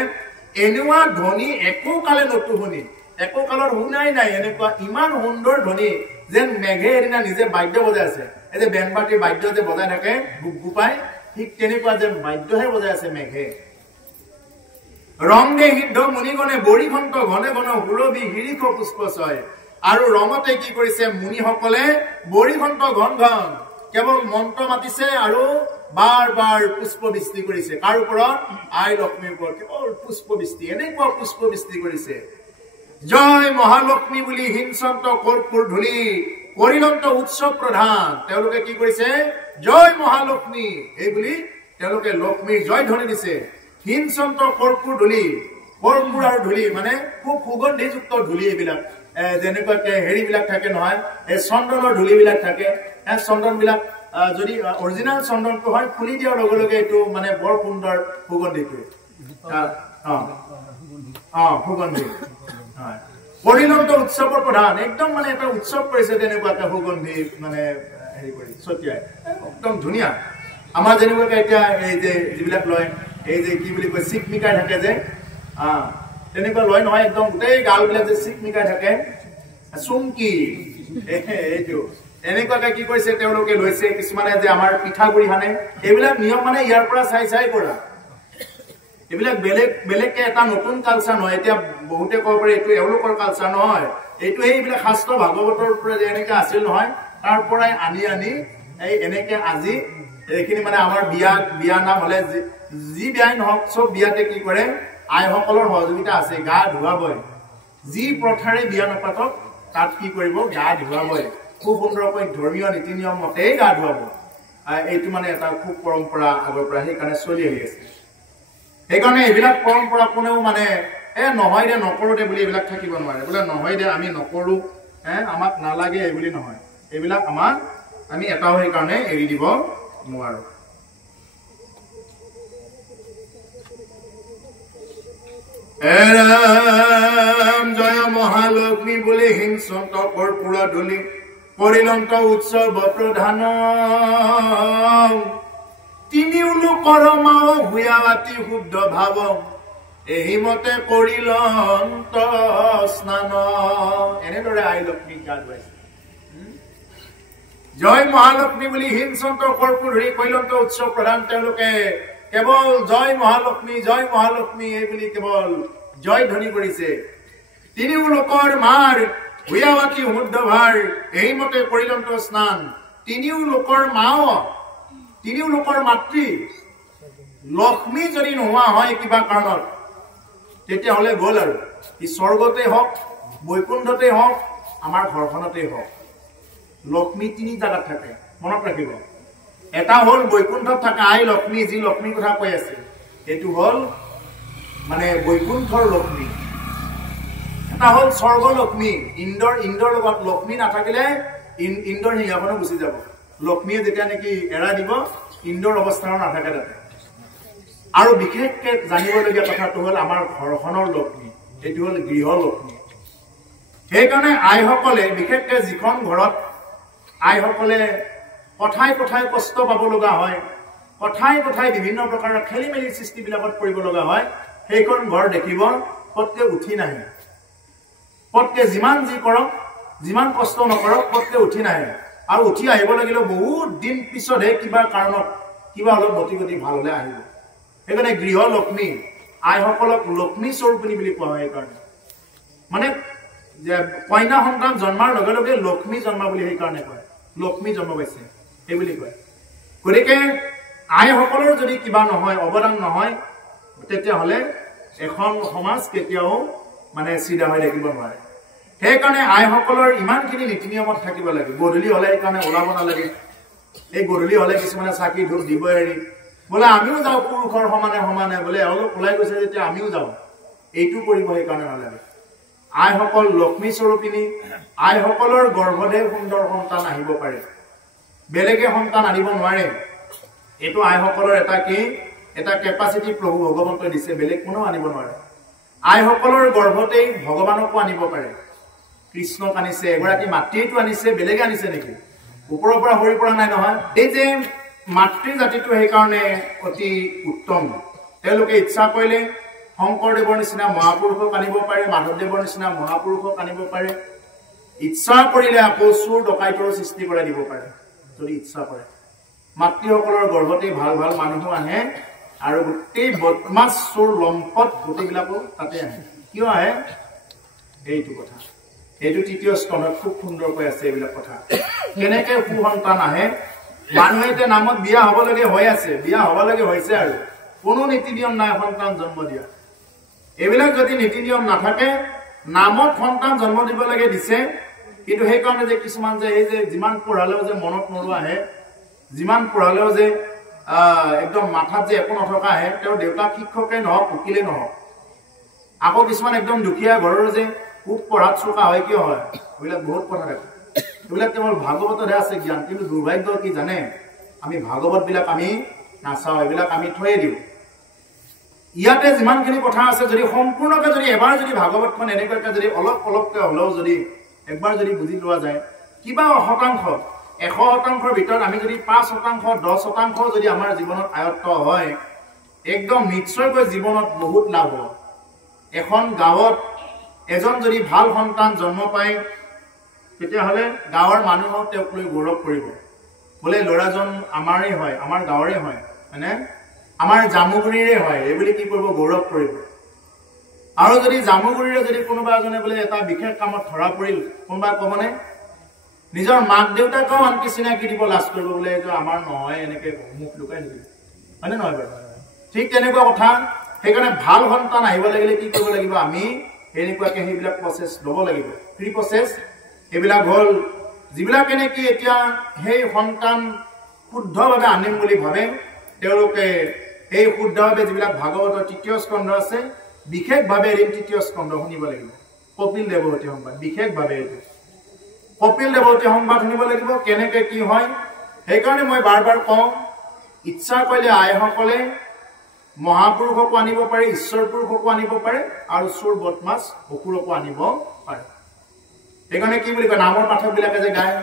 এনেকুৱা ধ্বনি একো কালে নতু শুনি একো কালৰ শুনাই নাই এনেকুৱা ইমান সুন্দৰ ধ্বনি যেন মেঘে এদিনা নিজে বাদ্য বজাই আছে এই যে বেনবাটিৰ বাদ্য যে বজাই থাকে গুপ গুপাই ঠিক তেনেকুৱা যেন বাদ্যহে বজাই আছে মেঘে ৰংগে সিদ্ধ মুনিগণে বৰিখন্ত ঘনে ঘনে সুৰভি হিৰিক পুষ্পচয় আৰু ৰঙতে কি কৰিছে মুনিসকলে বৰিখন্ত ঘন ঘন কেৱল মন্ত্ৰ মাতিছে আৰু বাৰ বাৰ পুষ্প বৃষ্টি কৰিছে কাৰ ওপৰত আই লক্ষ্মীৰ ওপৰত কেৱল পুষ্প বৃষ্টি এনেকুৱা পুষ্প বৃষ্টি কৰিছে জয় মহালক্ষ্মী বুলি হিংসন্ত কৰ্পূৰ ধূলি কৰিলন্ত উৎসৱ প্ৰধান তেওঁলোকে কি কৰিছে জয় মহালক্ষ্মী এই বুলি তেওঁলোকে লক্ষ্মীৰ জয় ধ্বনি দিছে হিংসন্ত কৰ্পূৰ ধূলি কৰ্পূৰ আৰু ধূলি মানে খুব সুগন্ধিযুক্ত ধূলি এইবিলাক যেনেকুৱাকে হেৰিবিলাক থাকে নহয় এই চন্দনৰ ধূলিবিলাক থাকে চন্দনবিলাক যদি অৰিজিনেল চন্দনটো হয় খুলি দিয়াৰ লগে লগে এইটো মানে বৰ সুন্দৰ সুগন্ধিটো সুগন্ধি পৰিলন্ত উৎসৱৰ প্ৰধান একদম মানে এটা উৎসৱ কৰিছে তেনেকুৱাকে সুগন্ধি মানে হেৰি কৰি ছটিয়াই একদম ধুনীয়া আমাৰ যেনেকুৱাকে এতিয়া এই যে যিবিলাক লয় এই যে কি বুলি কয় চিক মিকাই থাকে যে তেনেকুৱা লয় নহয় একদম গোটেই গালবিলাক যে চিক মিকাই থাকে চুমকি এইটো এনেকুৱাকে কি কৰিছে তেওঁলোকে লৈছে কিছুমানে যে আমাৰ পিঠাগুৰি সানে এইবিলাক নিয়ম মানে ইয়াৰ পৰা চাই চাই কৰা এইবিলাক বেলেগ বেলেগকে এটা নতুন কালচাৰ নহয় এতিয়া বহুতে ক'ব পাৰে এইটো এওঁলোকৰ কালচাৰ নহয় এইটো এইবিলাক শাস্ত্ৰ ভাগৱতৰ পৰা যে এনেকে আছিল নহয় তাৰ পৰাই আনি আনি এই এনেকে আজি এইখিনি মানে আমাৰ বিয়া নাম হলে যি বিয়াই নহওক চব বিয়াতে কি কৰে আইসকলৰ সহযোগিতা আছে গা ধুৱাবই যি প্ৰথাৰে বিয়া নাপাতক তাত কি কৰিব গা ধুৱাবই খুব সুন্দৰকৈ ধৰ্মীয় নীতি নিয়ম মতেই গা ধুৱাব এইটো মানে এটা খুব পৰম্পৰা আগৰ পৰা সেইকাৰণে চলি আহি আছে সেইকাৰণে এইবিলাক পৰম্পৰা কোনেও মানে নহয় দে নকৰো দে বুলি এইবিলাক থাকিব নোৱাৰে বোলে নহয় দে আমি নকৰো আমাক নালাগে এই বুলি নহয় এইবিলাক আমাক আমি এটাও সেইকাৰণে এৰি দিব নোৱাৰো জয় মহালক্ষ্মী বুলি হিংসন্ত কৰ্পূৰ ধূলি পৰিলন্ত উৎসৱ প্ৰধান তিনিও লোকৰ মাও হুয়াৱাতি শুদ্ধ ভাৱ এই মতে কৰিলন্ত স্নান এনেদৰে আই লক্ষ্মীক গা ধুৱাইছে জয় মহালক্ষ্মী বুলি হিংসন্ত কৰ্পূৰ ধৰি কৰিলন্ত উৎসৱ প্ৰধান তেওঁলোকে কেৱল জয় মহালক্ষ্মী এই বুলি কেৱল জয় ধ্বনি কৰিছে তিনিও লোকৰ মাৰ হুয়াৱাতি শুদ্ধ ভাৰ এই মতে কৰিলন্ত স্নান তিনিও লোকৰ মাও তিনিও লোকৰ মাতৃ লক্ষ্মী যদি নোহোৱা হয় কিবা কাৰণত তেতিয়াহ'লে গ'ল আৰু ই স্বৰ্গতে হওক বৈকুণ্ঠতে হওক আমাৰ ঘৰখনতে হওক লক্ষ্মী তিনি জাগাত থাকে মনত ৰাখিব এটা হ'ল বৈকুণ্ঠত থকা আই লক্ষ্মী যি লক্ষ্মীৰ কথা কৈ আছে এইটো হ'ল মানে বৈকুণ্ঠৰ লক্ষ্মী এটা হ'ল স্বৰ্গ লক্ষ্মী ইন্দ্ৰৰ লগত লক্ষ্মী নাথাকিলে ইন্দ্ৰৰ সিংহাসনো গুচি যাব লক্ষ্মীয়ে যেতিয়া নেকি এৰা দিব ইন্দ্ৰৰ অৱস্থানো নাথাকে তাতে আৰু বিশেষকে জানিবলগীয়া কথাটো হ'ল আমাৰ ঘৰখনৰ লক্ষ্মী এইটো হ'ল গৃহ লক্ষ্মী সেইকাৰণে আইসকলে বিশেষকে যিখন ঘৰত আইসকলে কথাই কথাই কষ্ট পাব লগা হয় কথাই কথাই বিভিন্ন প্ৰকাৰৰ খেলি মেলি সৃষ্টিবিলাকত পৰিব লগা হয় সেইখন ঘৰ দেখিব পটকে উঠি নাহে পটকে যিমান যি কৰক যিমান কষ্ট নকৰক পটকে উঠি নাহে আৰু উঠি আহিব লাগিলে বহুত দিন পিছতহে কিবা কাৰণত কিবা অলপ গতি গতি ভাল হলে আহিব সেইকাৰণে গৃহ লক্ষ্মী আইসকলক লক্ষ্মী স্বৰূপিনী বুলি কোৱা হয় সেইকাৰণে মানে যে কইনা সন্তান জন্মাৰ লগে লগে লক্ষ্মী জন্ম বুলি সেইকাৰণে কয় লক্ষ্মী জন্ম পাইছে এই বুলি কয় গতিকে আইসকলৰ যদি কিবা নহয় অৱদান নহয় তেতিয়াহ'লে এখন সমাজ কেতিয়াও মানে চিধা হৈ থাকিব নোৱাৰে সেইকাৰণে আইসকলৰ ইমানখিনি নীতি নিয়মত থাকিব লাগে গধূলি হ'লে সেইকাৰণে ওলাব নালাগে এই গধূলি হ'লে কিছুমানে চাকি ধূপ দিব এৰি বোলে আমিও যাওঁ পুৰুষৰ সমানে সমানে বোলে অলপ ওলাই গৈছে যেতিয়া আমিও যাওঁ এইটো কৰিব সেইকাৰণে নালাগে আইসকল লক্ষ্মী স্বৰূপিনী আইসকলৰ গৰ্ভতে সুন্দৰ সন্তান আহিব পাৰে বেলেগে সন্তান আনিব নোৱাৰে এইটো আইসকলৰ এটা কি এটা কেপাচিটি প্ৰভু ভগৱন্তই দিছে বেলেগ কোনো আনিব নোৱাৰে আইসকলৰ গৰ্ভতেই ভগৱানকো আনিব পাৰে কৃষ্ণক আনিছে এগৰাকী মাতৃটো আনিছে বেলেগে আনিছে নেকি ওপৰৰ পৰা হৰি পৰা নাই নহয় এই যে মাতৃ জাতিটো সেইকাৰণে অতি উত্তম তেওঁলোকে ইচ্ছা কৰিলে শংকৰদেৱৰ নিচিনা মহাপুৰুষক আনিব পাৰে মাধৱদেৱৰ নিচিনা মহাপুৰুষক আনিব পাৰে ইচ্ছা কৰিলে আকৌ চুৰ ডকাইতৰ সৃষ্টি কৰাই দিব পাৰে যদি ইচ্ছা কৰে মাতৃসকলৰ গৰ্ভতে ভাল ভাল মানুহ আহে আৰু গোটেই বদমাছ চুৰ লম্পট গোটেইবিলাকো তাতে আহে কিয় আহে এইটো কথা এইটো তৃতীয় স্কন্ধত খুব সুন্দৰকৈ আছে এইবিলাক কথা কেনেকে সুসন্তান আহে মানুহে এতিয়া নামত বিয়া হ'ব লাগে হৈ আছে বিয়া হ'ব লাগে হৈছে আৰু কোনো নীতি নিয়ম নাই সন্তান জন্ম দিয়া এইবিলাক যদি নীতি নিয়ম নাথাকে নামত সন্তান জন্ম দিব লাগে দিছে কিন্তু সেইকাৰণে যে কিছুমান যে এই যে যিমান পঢ়ালেও যে মনত নৰোৱা আহে যিমান পঢ়ালেও যে একদম মাথাত যে একো নথকা আহে তেওঁৰ দেউতাক শিক্ষকে নহওক উকিলে নহওক আকৌ কিছুমান একদম দুখীয়া ঘৰৰ যে খুব পঢ়াত চোকা হয় কিয় হয় এইবিলাক বহুত কথা থাকে এইবিলাক কেৱল ভাগৱততহে আছে জ্ঞান কিন্তু দুৰ্ভাগ্য কি জানে আমি ভাগৱত বিলাক আমি নাচাওঁ এইবিলাক আমি থৈয়ে দিওঁ ইয়াতে যিমানখিনি কথা আছে যদি সম্পূৰ্ণকে যদি এবাৰ যদি ভাগৱতখন এনেকুৱাকে যদি অলপ অলপকে হ'লেও যদি একবাৰ যদি বুজি লোৱা যায় কিবা শতাংশ 100% ভিতৰত আমি যদি 5% 10% যদি আমাৰ জীৱনত আয়ত্ত হয় একদম নিশ্চয়কৈ জীৱনত বহুত লাভ হ'ব এখন গাঁৱত এজন যদি ভাল সন্তান জন্ম পায় তেতিয়াহ'লে গাঁৱৰ মানুহক তেওঁক লৈ গৌৰৱ কৰিব বোলে ল'ৰাজন আমাৰে হয় আমাৰ গাঁৱৰে হয় মানে আমাৰ জামুগুৰিৰে হয় এই বুলি কি কৰিব গৌৰৱ কৰিব আৰু যদি জামুগুৰিৰে যদি কোনোবা এজনে বোলে এটা বিশেষ কামত ধৰা পৰিল কোনোবা ক'বনে নিজৰ মাক দেউতাকও আনকি চিনাকি দিব লাজ কৰিব বোলে এইটো আমাৰ নহয় এনেকে মুখ লুকাই নিদিব হয়নে নহয় বাৰু ঠিক তেনেকুৱা কথা সেইকাৰণে ভাল সন্তান আহিব লাগিলে কি কৰিব লাগিব আমি এনেকুৱাকে সেইবিলাক প্ৰচেছ ল'ব লাগিব প্ৰি প্ৰচেছ এইবিলাক হ'ল যিবিলাকে নেকি এতিয়া সেই সন্তান শুদ্ধভাৱে আনিম বুলি ভাবে তেওঁলোকে এই শুদ্ধভাৱে যিবিলাক ভাগৱতৰ তৃতীয় স্কন্ধ আছে বিশেষভাৱে এই তৃতীয় স্কন্ধ শুনিব লাগিব কপিল দেৱহতী সংবাদ বিশেষভাৱে এইটো কপিল দেৱহতী সংবাদ শুনিব লাগিব কেনেকে কি হয় সেইকাৰণে মই বাৰ বাৰ কওঁ ইচ্ছা কৰিলে আইসকলে মহাপুৰুষকো আনিব পাৰে ঈশ্বৰ পুৰুষকো আনিব পাৰে আৰু চোৰ বদমাছ অসুৰকো আনিব পাৰে সেইকাৰণে কি বুলি কয় নামৰ পাঠকবিলাকে যে গায়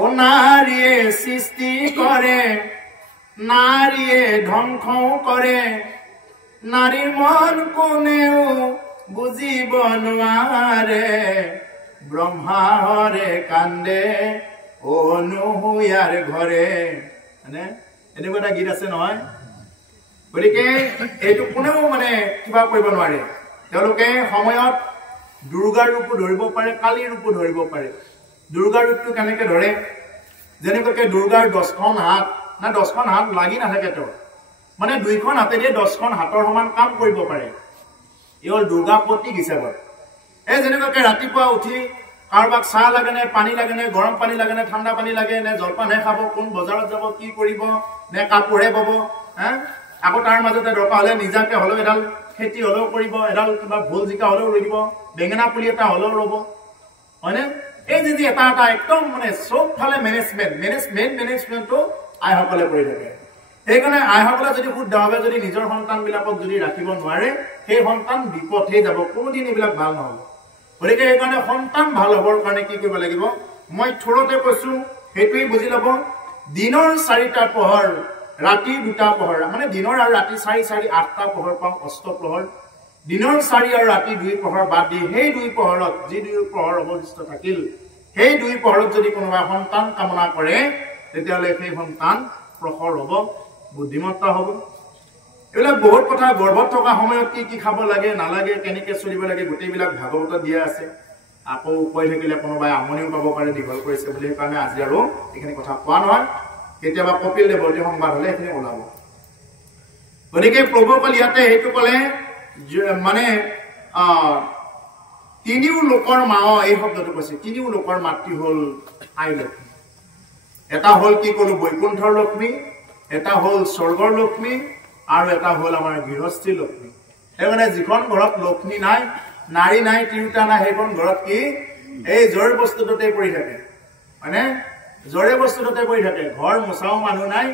ও নাৰীয়ে সৃষ্টি কৰে নাৰীয়ে ধ্বংসও কৰে নাৰীৰ মন কোনেও বুজিব নোৱাৰে ব্ৰহ্মাৰে কান্দে অনুসূয়াৰ ঘৰে মানে এনেকুৱা এটা গীত আছে নহয় গতিকে এইটো কোনেও মানে কিবা কৰিব নোৱাৰে তেওঁলোকে সময়ত দুৰ্গাৰ ৰূপো ধৰিব পাৰে কালীৰ ৰূপো ধৰিব পাৰে দুৰ্গাৰ ৰূপটো কেনেকে ধৰে যেনেকৈ দুৰ্গাৰ 10খন হাত না 10খন হাত লাগি নাথাকে তেওঁ মানে 2খন হাতেৰে 10খন হাতৰ সমান কাম কৰিব পাৰে এই হ'ল দুৰ্গা প্ৰতীক হিচাপত এই যেনেকৈ ৰাতিপুৱা উঠি কাৰোবাক চাহ লাগে নে পানী লাগে নে গৰম পানী লাগে নে ঠাণ্ডা পানী লাগে নে জলপানহে খাব কোন বজাৰত যাব কি কৰিব নে কাপোৰহে বব আকৌ তাৰ মাজতে দৰকাৰ হ'লে নিজাকে হ'লেও এডাল খেতি হ'লেও কৰিব এডাল কিবা ভোল জিকা হ'লেও ৰুই দিব বেঙেনা পুলি এটা হ'লেও ৰুব হয়নে এই যে এটা এটা একদম মানে চবফালে মেনেজমেণ্টটো আইসকলে কৰি থাকে সেইকাৰণে আইসকলে যদি শুদ্ধভাৱে যদি নিজৰ সন্তানবিলাকক যদি ৰাখিব নোৱাৰে সেই সন্তান বিপথে যাব কোনোদিন এইবিলাক ভাল নহ'ব গতিকে সেইকাৰণে সন্তান ভাল হ'বৰ কাৰণে কি কৰিব লাগিব মই থোৰতে কৈছো সেইটোৱেই বুজি ল'ব দিনৰ 4টা পোহৰ ৰাতি 2টা পহৰ মানে দিনৰ আৰু ৰাতি 8টা পহৰ পাওঁ অষ্টপ্ৰহৰ দিনৰ 4 আৰু ৰাতি 2 পহৰ বাদ দি সেই 2 পহৰত যি 2 পহৰ অৱশিষ্ট থাকিল সেই 2 পহৰত যদি কোনোবা সন্তান কামনা কৰে তেতিয়াহ'লে সেই সন্তান প্ৰখৰ হ'ব বুদ্ধিমত্তা হ'ব এবিলাক বহুত কথা গৰ্ভত থকা সময়ত কি খাব লাগে নালাগে কেনেকৈ চলিব লাগে গোটেইবিলাক ভাগৱতত দিয়া আছে আকৌ কৈ থাকিলে কোনোবাই আমনিও পাব পাৰে দীঘল কৰিছে বুলি কাৰণে আজি আৰু এইখিনি কথা কোৱা নহয় কেতিয়াবা কপিল দেৱৰ সংবাদ হ'লে এইখিনি ওলাব গতিকে প্ৰভুসকল ইয়াতে সেইটো ক'লে মানে তিনিও লোকৰ মা এই শব্দটো কৈছে তিনিও লোকৰ মাতৃ হ'ল আই লক্ষ্মী এটা হ'ল কি ক'লো বৈকুণ্ঠৰ লক্ষ্মী এটা হ'ল স্বৰ্গৰ লক্ষ্মী আৰু এটা হ'ল আমাৰ গৃহস্থী লক্ষ্মী সেইকাৰণে যিখন ঘৰত লক্ষ্মী নাই নাৰী নাই তিৰোতা নাই সেইখন ঘৰত কি এই জড় বস্তুটোতে পৰি থাকে মানে জড়ে বস্তুটোতে পৰি থাকে ঘৰ মোচাও মানুহ নাই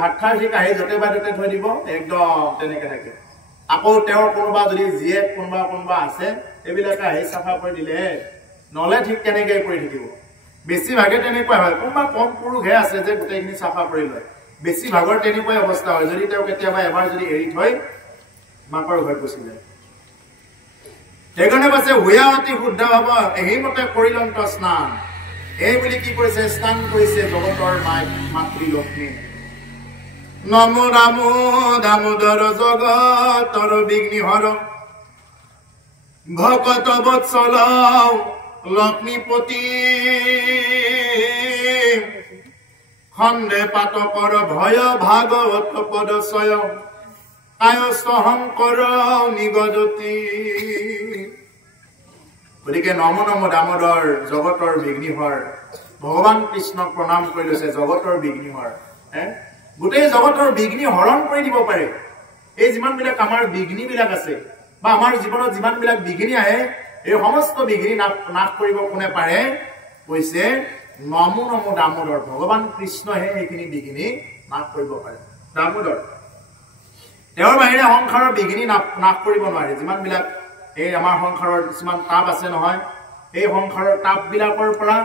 ভাত খাই ঠিক আহি য'তে বা ত'তে থৈ দিব একদম তেনেকে থাকে আকৌ তেওঁৰ কোনোবা যদি জীয়েক কোনোবা আছে এইবিলাকে আহি চাফা কৰি দিলে নহ'লে ঠিক তেনেকৈ পৰি থাকিব বেছিভাগে তেনেকুৱা হয় কোনোবা কম পুৰুষহে আছে যে গোটেইখিনি চাফা কৰি লয় বেছিভাগৰ তেনেকুৱাই অৱস্থা হয় যদি তেওঁ কেতিয়াবা এবাৰ যদি এৰি থৈ মাকৰ ঘৰত গুচি যায় সেইকাৰণে কৈছে হুয়া অতি শুদ্ধ হ'ব সেইমতে কৰিলন্ত স্নান এই বুলি কি কৰিছে স্নান কৰিছে জগতৰ মাতৃ লক্ষ্মী নম ৰাম দামোদৰ জগতৰ বিঘ্নিহৰ ভকত বৎসল লক্ষ্মীপতি খণ্ডে পাতকৰ ভয় ভাগৱত পদ স্বয়ং কায়স্থ শংকৰ নিগদতি গতিকে নম নম দামোদৰ জগতৰ বিঘ্নিহৰ ভগৱান কৃষ্ণক প্ৰণাম কৰি লৈছে জগতৰ বিঘ্নিহৰ গোটেই জগতৰ বিঘ্নি হৰণ কৰি দিব পাৰে এই যিমানবিলাক আমাৰ বিঘ্নিবিলাক আছে বা আমাৰ জীৱনত যিমানবিলাক বিঘ্নি আহে এই সমস্ত বিঘ্নি নাশ কৰিব কোনে পাৰে কৈছে নম নম দামোদৰ ভগৱান কৃষ্ণহে সেইখিনি বিঘ্নি নাশ কৰিব পাৰে দামোদৰ তেওঁৰ বাহিৰে সংসাৰৰ বিঘ্নি নাশ কৰিব নোৱাৰে যিমানবিলাক এই আমাৰ সংসাৰৰ কিছুমান তাপ আছে নহয় এই সংসাৰৰ তাপবিলাকৰ পৰা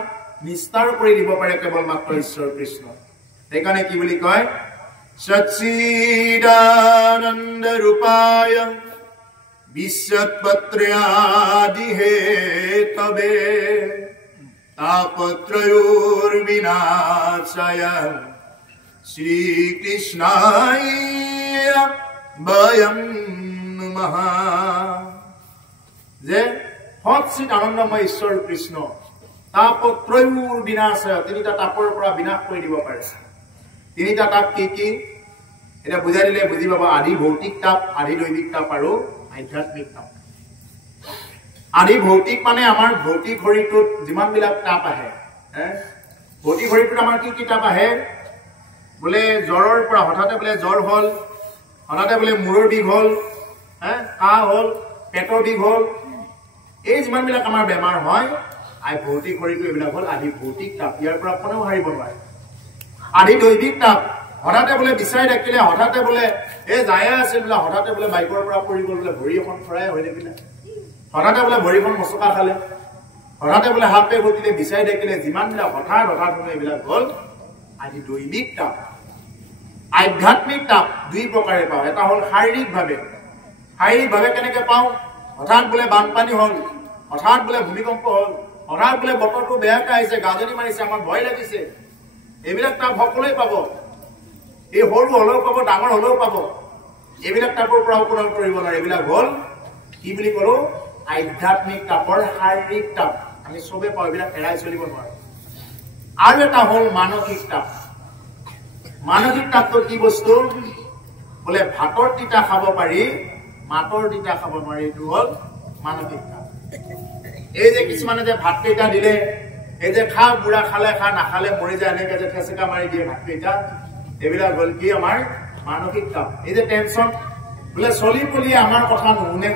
নিস্তাৰ কৰি দিব পাৰে কেৱল মাত্ৰ ঈশ্বৰ কৃষ্ণ সেইকাৰণে কি বুলি কয় সচ্চিদানন্দ ৰূপায় বিশ্বৎপত্ৰ্যাদি হেতবে তাপত্ৰয়োৰ বিনাশায় শ্ৰীকৃষ্ণায় বয়ং নমঃ যে সচ্চিদ আনন্দময় ঈশ্বৰ কৃষ্ণ তাপত্ৰয়োৰ বিনাশায় তিনিটা তাপৰ পৰা বিনাশ কৰি দিব পাৰে তিনিটা তাপ কি এটা বুজাই দিলে বুজি পাব আদি ভৌতিক তাপ আদি দৈবিক তাপ আৰু আধ্যাত্মিক তাপ আদি ভৌতিক মানে আমাৰ ভৌতিক শৰীৰটোত যিমানবিলাক তাপ আহে ভৌতিক শৰীৰটোত আমাৰ কি তাপ আহে বোলে জ্বৰৰ পৰা হঠাতে বোলে জ্বৰ হ'ল হঠাতে বোলে মূৰৰ বিষ হ'ল কাহ হ'ল পেটৰ বিষ হ'ল এই যিমানবিলাক আমাৰ বেমাৰ হয় ভৌতিক শৰীৰটো এইবিলাক হ'ল আদি ভৌতিক তাপ ইয়াৰ পৰা কোনেও হাৰিব নোৱাৰে আদি দৈবিক তাপ হঠাতে বোলে বিচাৰি থাকিলে হঠাতে বোলে এই যায় আছিল বোলে হঠাতে বোলে বাইকৰ পৰা পৰি গ'ল বোলে ভৰি এখন ফৰাই হৈ থাকিলে হঠাতে বোলে ভৰিখন মচকা খালে হঠাতে বোলে হাত পে ঘটিলে বিচাৰি থাকিলে যিমানবিলাক হঠাৎ এইবিলাক হ'ল আদি দৈবিক তাপ আধ্যাত্মিক তাপ দুই প্ৰকাৰে পাওঁ এটা হ'ল শাৰীৰিকভাৱে কেনেকৈ পাওঁ হঠাৎ বোলে বানপানী হ'ল হঠাৎ বোলে ভূমিকম্প হ'ল হঠাৎ বোলে বতৰটো বেয়াকৈ আহিছে গাজনি মাৰিছে আমাৰ ভয় লাগিছে এইবিলাক তাপ সকলোৱে পাব এই সৰু হ'লেও পাব ডাঙৰ হ'লেও পাব এইবিলাক তাপৰ পৰাও কোনো কৰিব নোৱাৰে এইবিলাক হ'ল কি বুলি ক'লো আধ্যাত্মিক তাপৰ শাৰীৰিক তাপ আমি চবে পাওঁ এইবিলাক এৰাই চলিব নোৱাৰো আৰু এটা হ'ল মানসিক তাপটো কি বস্তু বোলে ভাতৰ তিতা খাব পাৰি মাতৰ তিতা খাব নোৱাৰি এইটো হ'ল মানসিক তাপ এই যে কিছুমানে যে ভাতকেইটা দিলে এই যে খা বুঢ়া খালে খা নাখালে মৰি যায় এনেকে যে ঠেচেকা মাৰি দিয়ে ভাতকেইটা এইবিলাক হ'ল কি আমাৰ মানসিক তাপ এই যে টেনচন বোলে চলি পলিয়ে আমাৰ কথা নুশুনে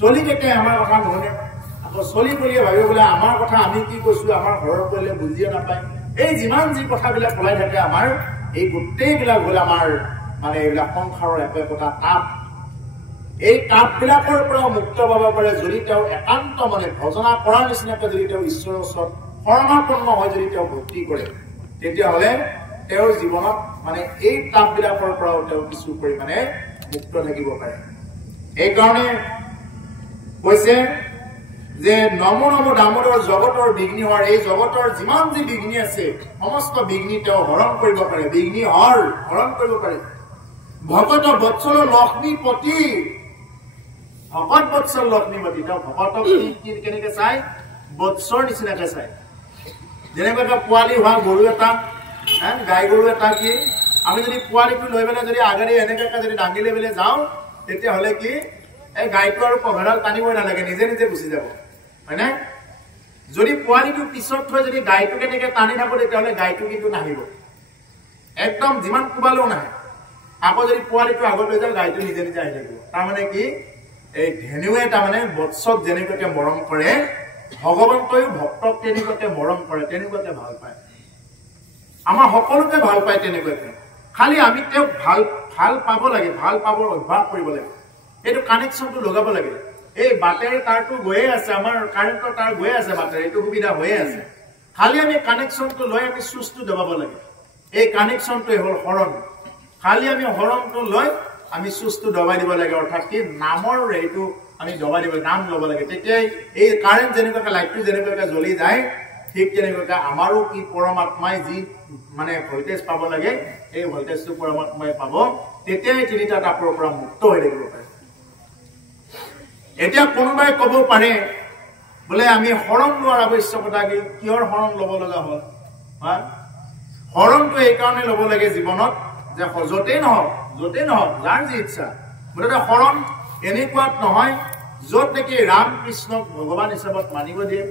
চলি কেতিয়া আমাৰ কথা নুশুনে আকৌ চলি পলিয়ে ভাবিব বোলে আমাৰ কথা আমি কি কৈছো আমাৰ ঘৰৰ কৰিলে বুজিয়ে নাপায় এই যিমান যি কথাবিলাক ওলাই থাকে আমাৰ এই গোটেইবিলাক হ'ল আমাৰ মানে এইবিলাক সংসাৰৰ একোটা তাপ এই তাপবিলাকৰ পৰাও মুক্ত পাব পাৰে যদি তেওঁ একান্ত মনে ভজনা কৰাৰ নিচিনাকৈ যদি তেওঁ ঈশ্বৰৰ ওচৰত শৰণাপন্ন হৈ যদি তেওঁ ভক্তি কৰে তেতিয়াহ'লে তেওঁৰ জীৱনত মানে এই তাপবিলাকৰ পৰাও তেওঁ কিছু পৰিমাণে মুক্ত থাকিব পাৰে এই কাৰণে কৈছে যে নম নম দামোদৰ জগতৰ বিঘ্নি হোৱাৰ এই জগতৰ যিমান যি বিঘ্নি আছে সমস্ত বিঘ্নি তেওঁ হৰণ কৰিব পাৰে বিঘ্নি হৰণ কৰিব পাৰে ভকত বৎসল লক্ষ্মীপতি ভকত বৎসল লক্ষ্মীপতি তেওঁ ভকতক কেনেকে চাই বৎসৰ নিচিনাকে চাই যেনেকৈ পোৱালি হোৱা গৰু এটা গাই গৰু এটা কি আমি যদি পোৱালিটো লৈ পেলাই যদি আগেৰে এনেকৈ যদি দাঙি লৈ পেলাই যাওঁ তেতিয়াহ'লে কি এই গাইটো আৰু পঘাডাল টানিবই নালাগে নিজে নিজে গুচি যাব হয়নে যদি পোৱালিটো পিছত থৈ যদি গাইটো কেনেকৈ টানি থাকো তেতিয়াহ'লে গাইটো কিন্তু নাহিব একদম যিমান কোবালেও নাহে আকৌ যদি পোৱালিটো আগত লৈ যায় গাইটো নিজে নিজে আহি থাকিব তাৰমানে কি এই ধেনুৱে তাৰমানে বৎসক যেনেকুৱাকে মৰম কৰে ভগৱন্তয়ো ভক্তক তেনেকুৱাকে মৰম কৰে তেনেকুৱাকে ভাল পায় আমাৰ সকলোকে ভাল পায় তেনেকুৱাকে খালি আমি তেওঁক ভাল পাব লাগে ভাল পাবৰ অভ্যাস কৰিব লাগে এইটো কানেকশ্যনটো লগাব লাগে এই বাটেৰে তাৰটো গৈয়ে আছে আমাৰ কাৰেণ্টৰ তাৰ গৈয়ে আছে বাটেৰে এইটো সুবিধা হৈয়ে আছে খালি আমি কানেকশ্যনটো লৈ আমি চুইচটো দবাব লাগে এই কানেকশ্যনটোৱে হ'ল হৰণ খালি আমি হৰণটো লৈ আমি চুইচটো দবাই দিব লাগে অৰ্থাৎ কি নামৰ এইটো আমি দবাই দিব নাম ল'ব লাগে তেতিয়া এই কাৰেণ্ট যেনেকুৱাকে লাইটটো যেনেকুৱাকে জ্বলি যায় ঠিক তেনেকুৱাকে আমাৰো কি পৰমাত্মাই যি মানে ভল্টেজ পাব লাগে এই ভল্টেজটো পৰমাত্মাই পাব তেতিয়াই তিনিটা তাপৰ পৰা মুক্ত হৈ থাকিব পাৰে এতিয়া কোনোবাই ক'ব পাৰে বোলে আমি হৰণ লোৱাৰ আৱশ্যকতা কি কিহৰ হৰণ ল'ব লগা হ'ল হৰণটো এই কাৰণে ল'ব লাগে জীৱনত যে য'তেই নহওক যাৰ যি ইচ্ছা মুঠতে হৰণ এনেকুৱাত নহয় য'ত নেকি ৰাম কৃষ্ণক ভগৱান হিচাপত মানিব দিয়ে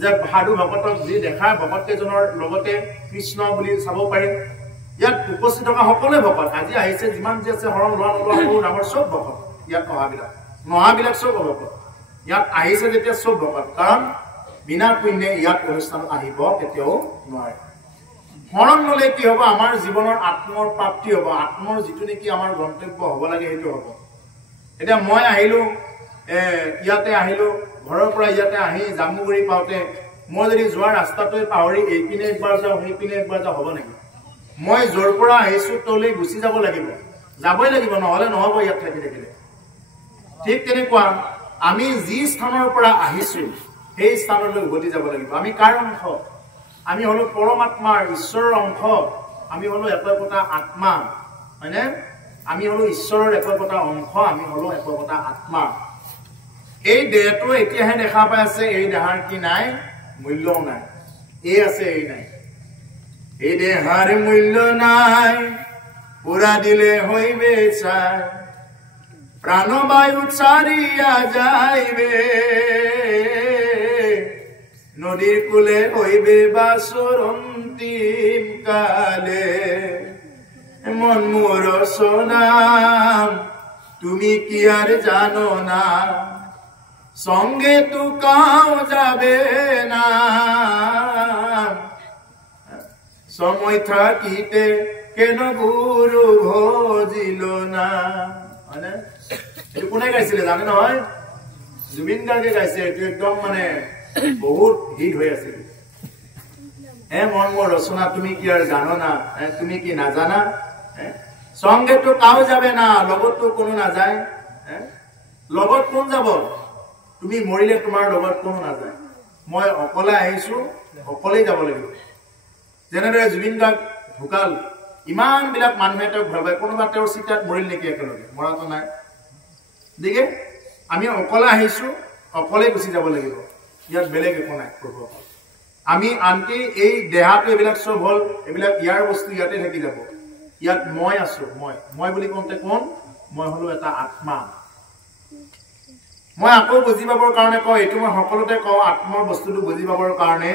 যে সাধু ভকতক যি দেখায় ভকত কেইজনৰ লগতে কৃষ্ণ বুলি চাব পাৰে ইয়াত উপস্থিত থকা সকলোৱে ভকত আজি আহিছে যিমান যি আছে হৰণ লোৱা নোলোৱা সৰু ডাঙৰ চব ভকত ইয়াত মহাবিলাক চব ভকত ইয়াত আহিছে যেতিয়া চব ভকত কাৰণ বিনা পুণ্যে ইয়াত অনুষ্ঠান আহিব কেতিয়াও নোৱাৰে হৰণ ল'লে কি হ'ব আমাৰ জীৱনৰ আত্মৰ প্ৰাপ্তি হ'ব আত্মৰ যিটো নেকি আমাৰ গন্তব্য হ'ব লাগে সেইটো হ'ব এতিয়া মই আহিলো ইয়াতে আহিলো ঘৰৰ পৰা ইয়াতে আহি জামুগুৰি পাওঁতে মই যদি যোৱাৰ ৰাস্তাটোৱে পাহৰি এইপিনে একবাৰ যাওঁ সেইপিনে একবাৰ যাওঁ হ'ব নেকি মই য'ৰ পৰা আহিছো তলৈ গুচি যাব লাগিব যাবই লাগিব নহ'লে নহ'ব ইয়াত থাকি থাকিলে ঠিক তেনেকুৱা আমি যি স্থানৰ পৰা আহিছো সেই স্থানলৈ উভতি যাব লাগিব আমি কাৰ অংশ আমি হলো পৰমাত্মাৰ ঈশ্বৰৰ অংশ আমি হলো একতা আত্মা হয়নে আমি হলো ঈশ্বৰৰ একতা অংশ আমি হলো একতা আত্মা এই দেহটো এতিয়াহে দেখা পাই আছে এই দেহাৰ কি নাই মূল্যও নাই এই আছে এই নাই এই দেহাৰ মূল্য নাই পুৰা দিলে হইবে চাই প্ৰাণবায়ু চাৰিয়া যাইবে নদীৰ কুলে হইবে বাসৰ অন্তিম কালে মন মোৰ সোনাম তুমি কি আর জানো না সঙ্গে তু কাও যাবে না সময় থাকিতে কেন গুরু ভজিল না মানে এইটো কোনে গাইছিলে জানে নহয় জুবিন গাৰ্গে গাইছে এইটো একদম মানে বহুত হিট হৈ আছিল মন মোৰ ৰচনা তুমি কি আর জানো না তুমি কি নাজানা সঙ্গে তো কাও যাবে না লগত তো কোনো না যায় লগত কোন যাব তুমি মৰিলে তোমাৰ লগত কোনো না যায় মই অকলে আহিছো অকলেই যাব লাগিব যেনেদৰে জুবিন গাৰ্গ ঢুকাল ইমান বিলাক মানুহে তেওঁক ভাবে কোনোবা তেওঁৰ চিতাত মৰিল নেকি একেলগে মৰাটো নাই দেখে আমি অকলে আহিছো অকলেই গুচি যাব লাগিব ইয়াত বেলেগ একো নাই প্ৰভু আমি আনকি এই দেহাটো এইবিলাক চব হ'ল এইবিলাক ইয়াৰ বস্তু ইয়াতে থাকি যাব ইয়াত মই আছো মই বুলি কওঁতে কোন মই হলো এটা আত্মা মই আকৌ বুজি পাবৰ কাৰণে কওঁ এইটো মই সকলোতে কওঁ আত্মৰ বস্তুটো বুজি পাবৰ কাৰণে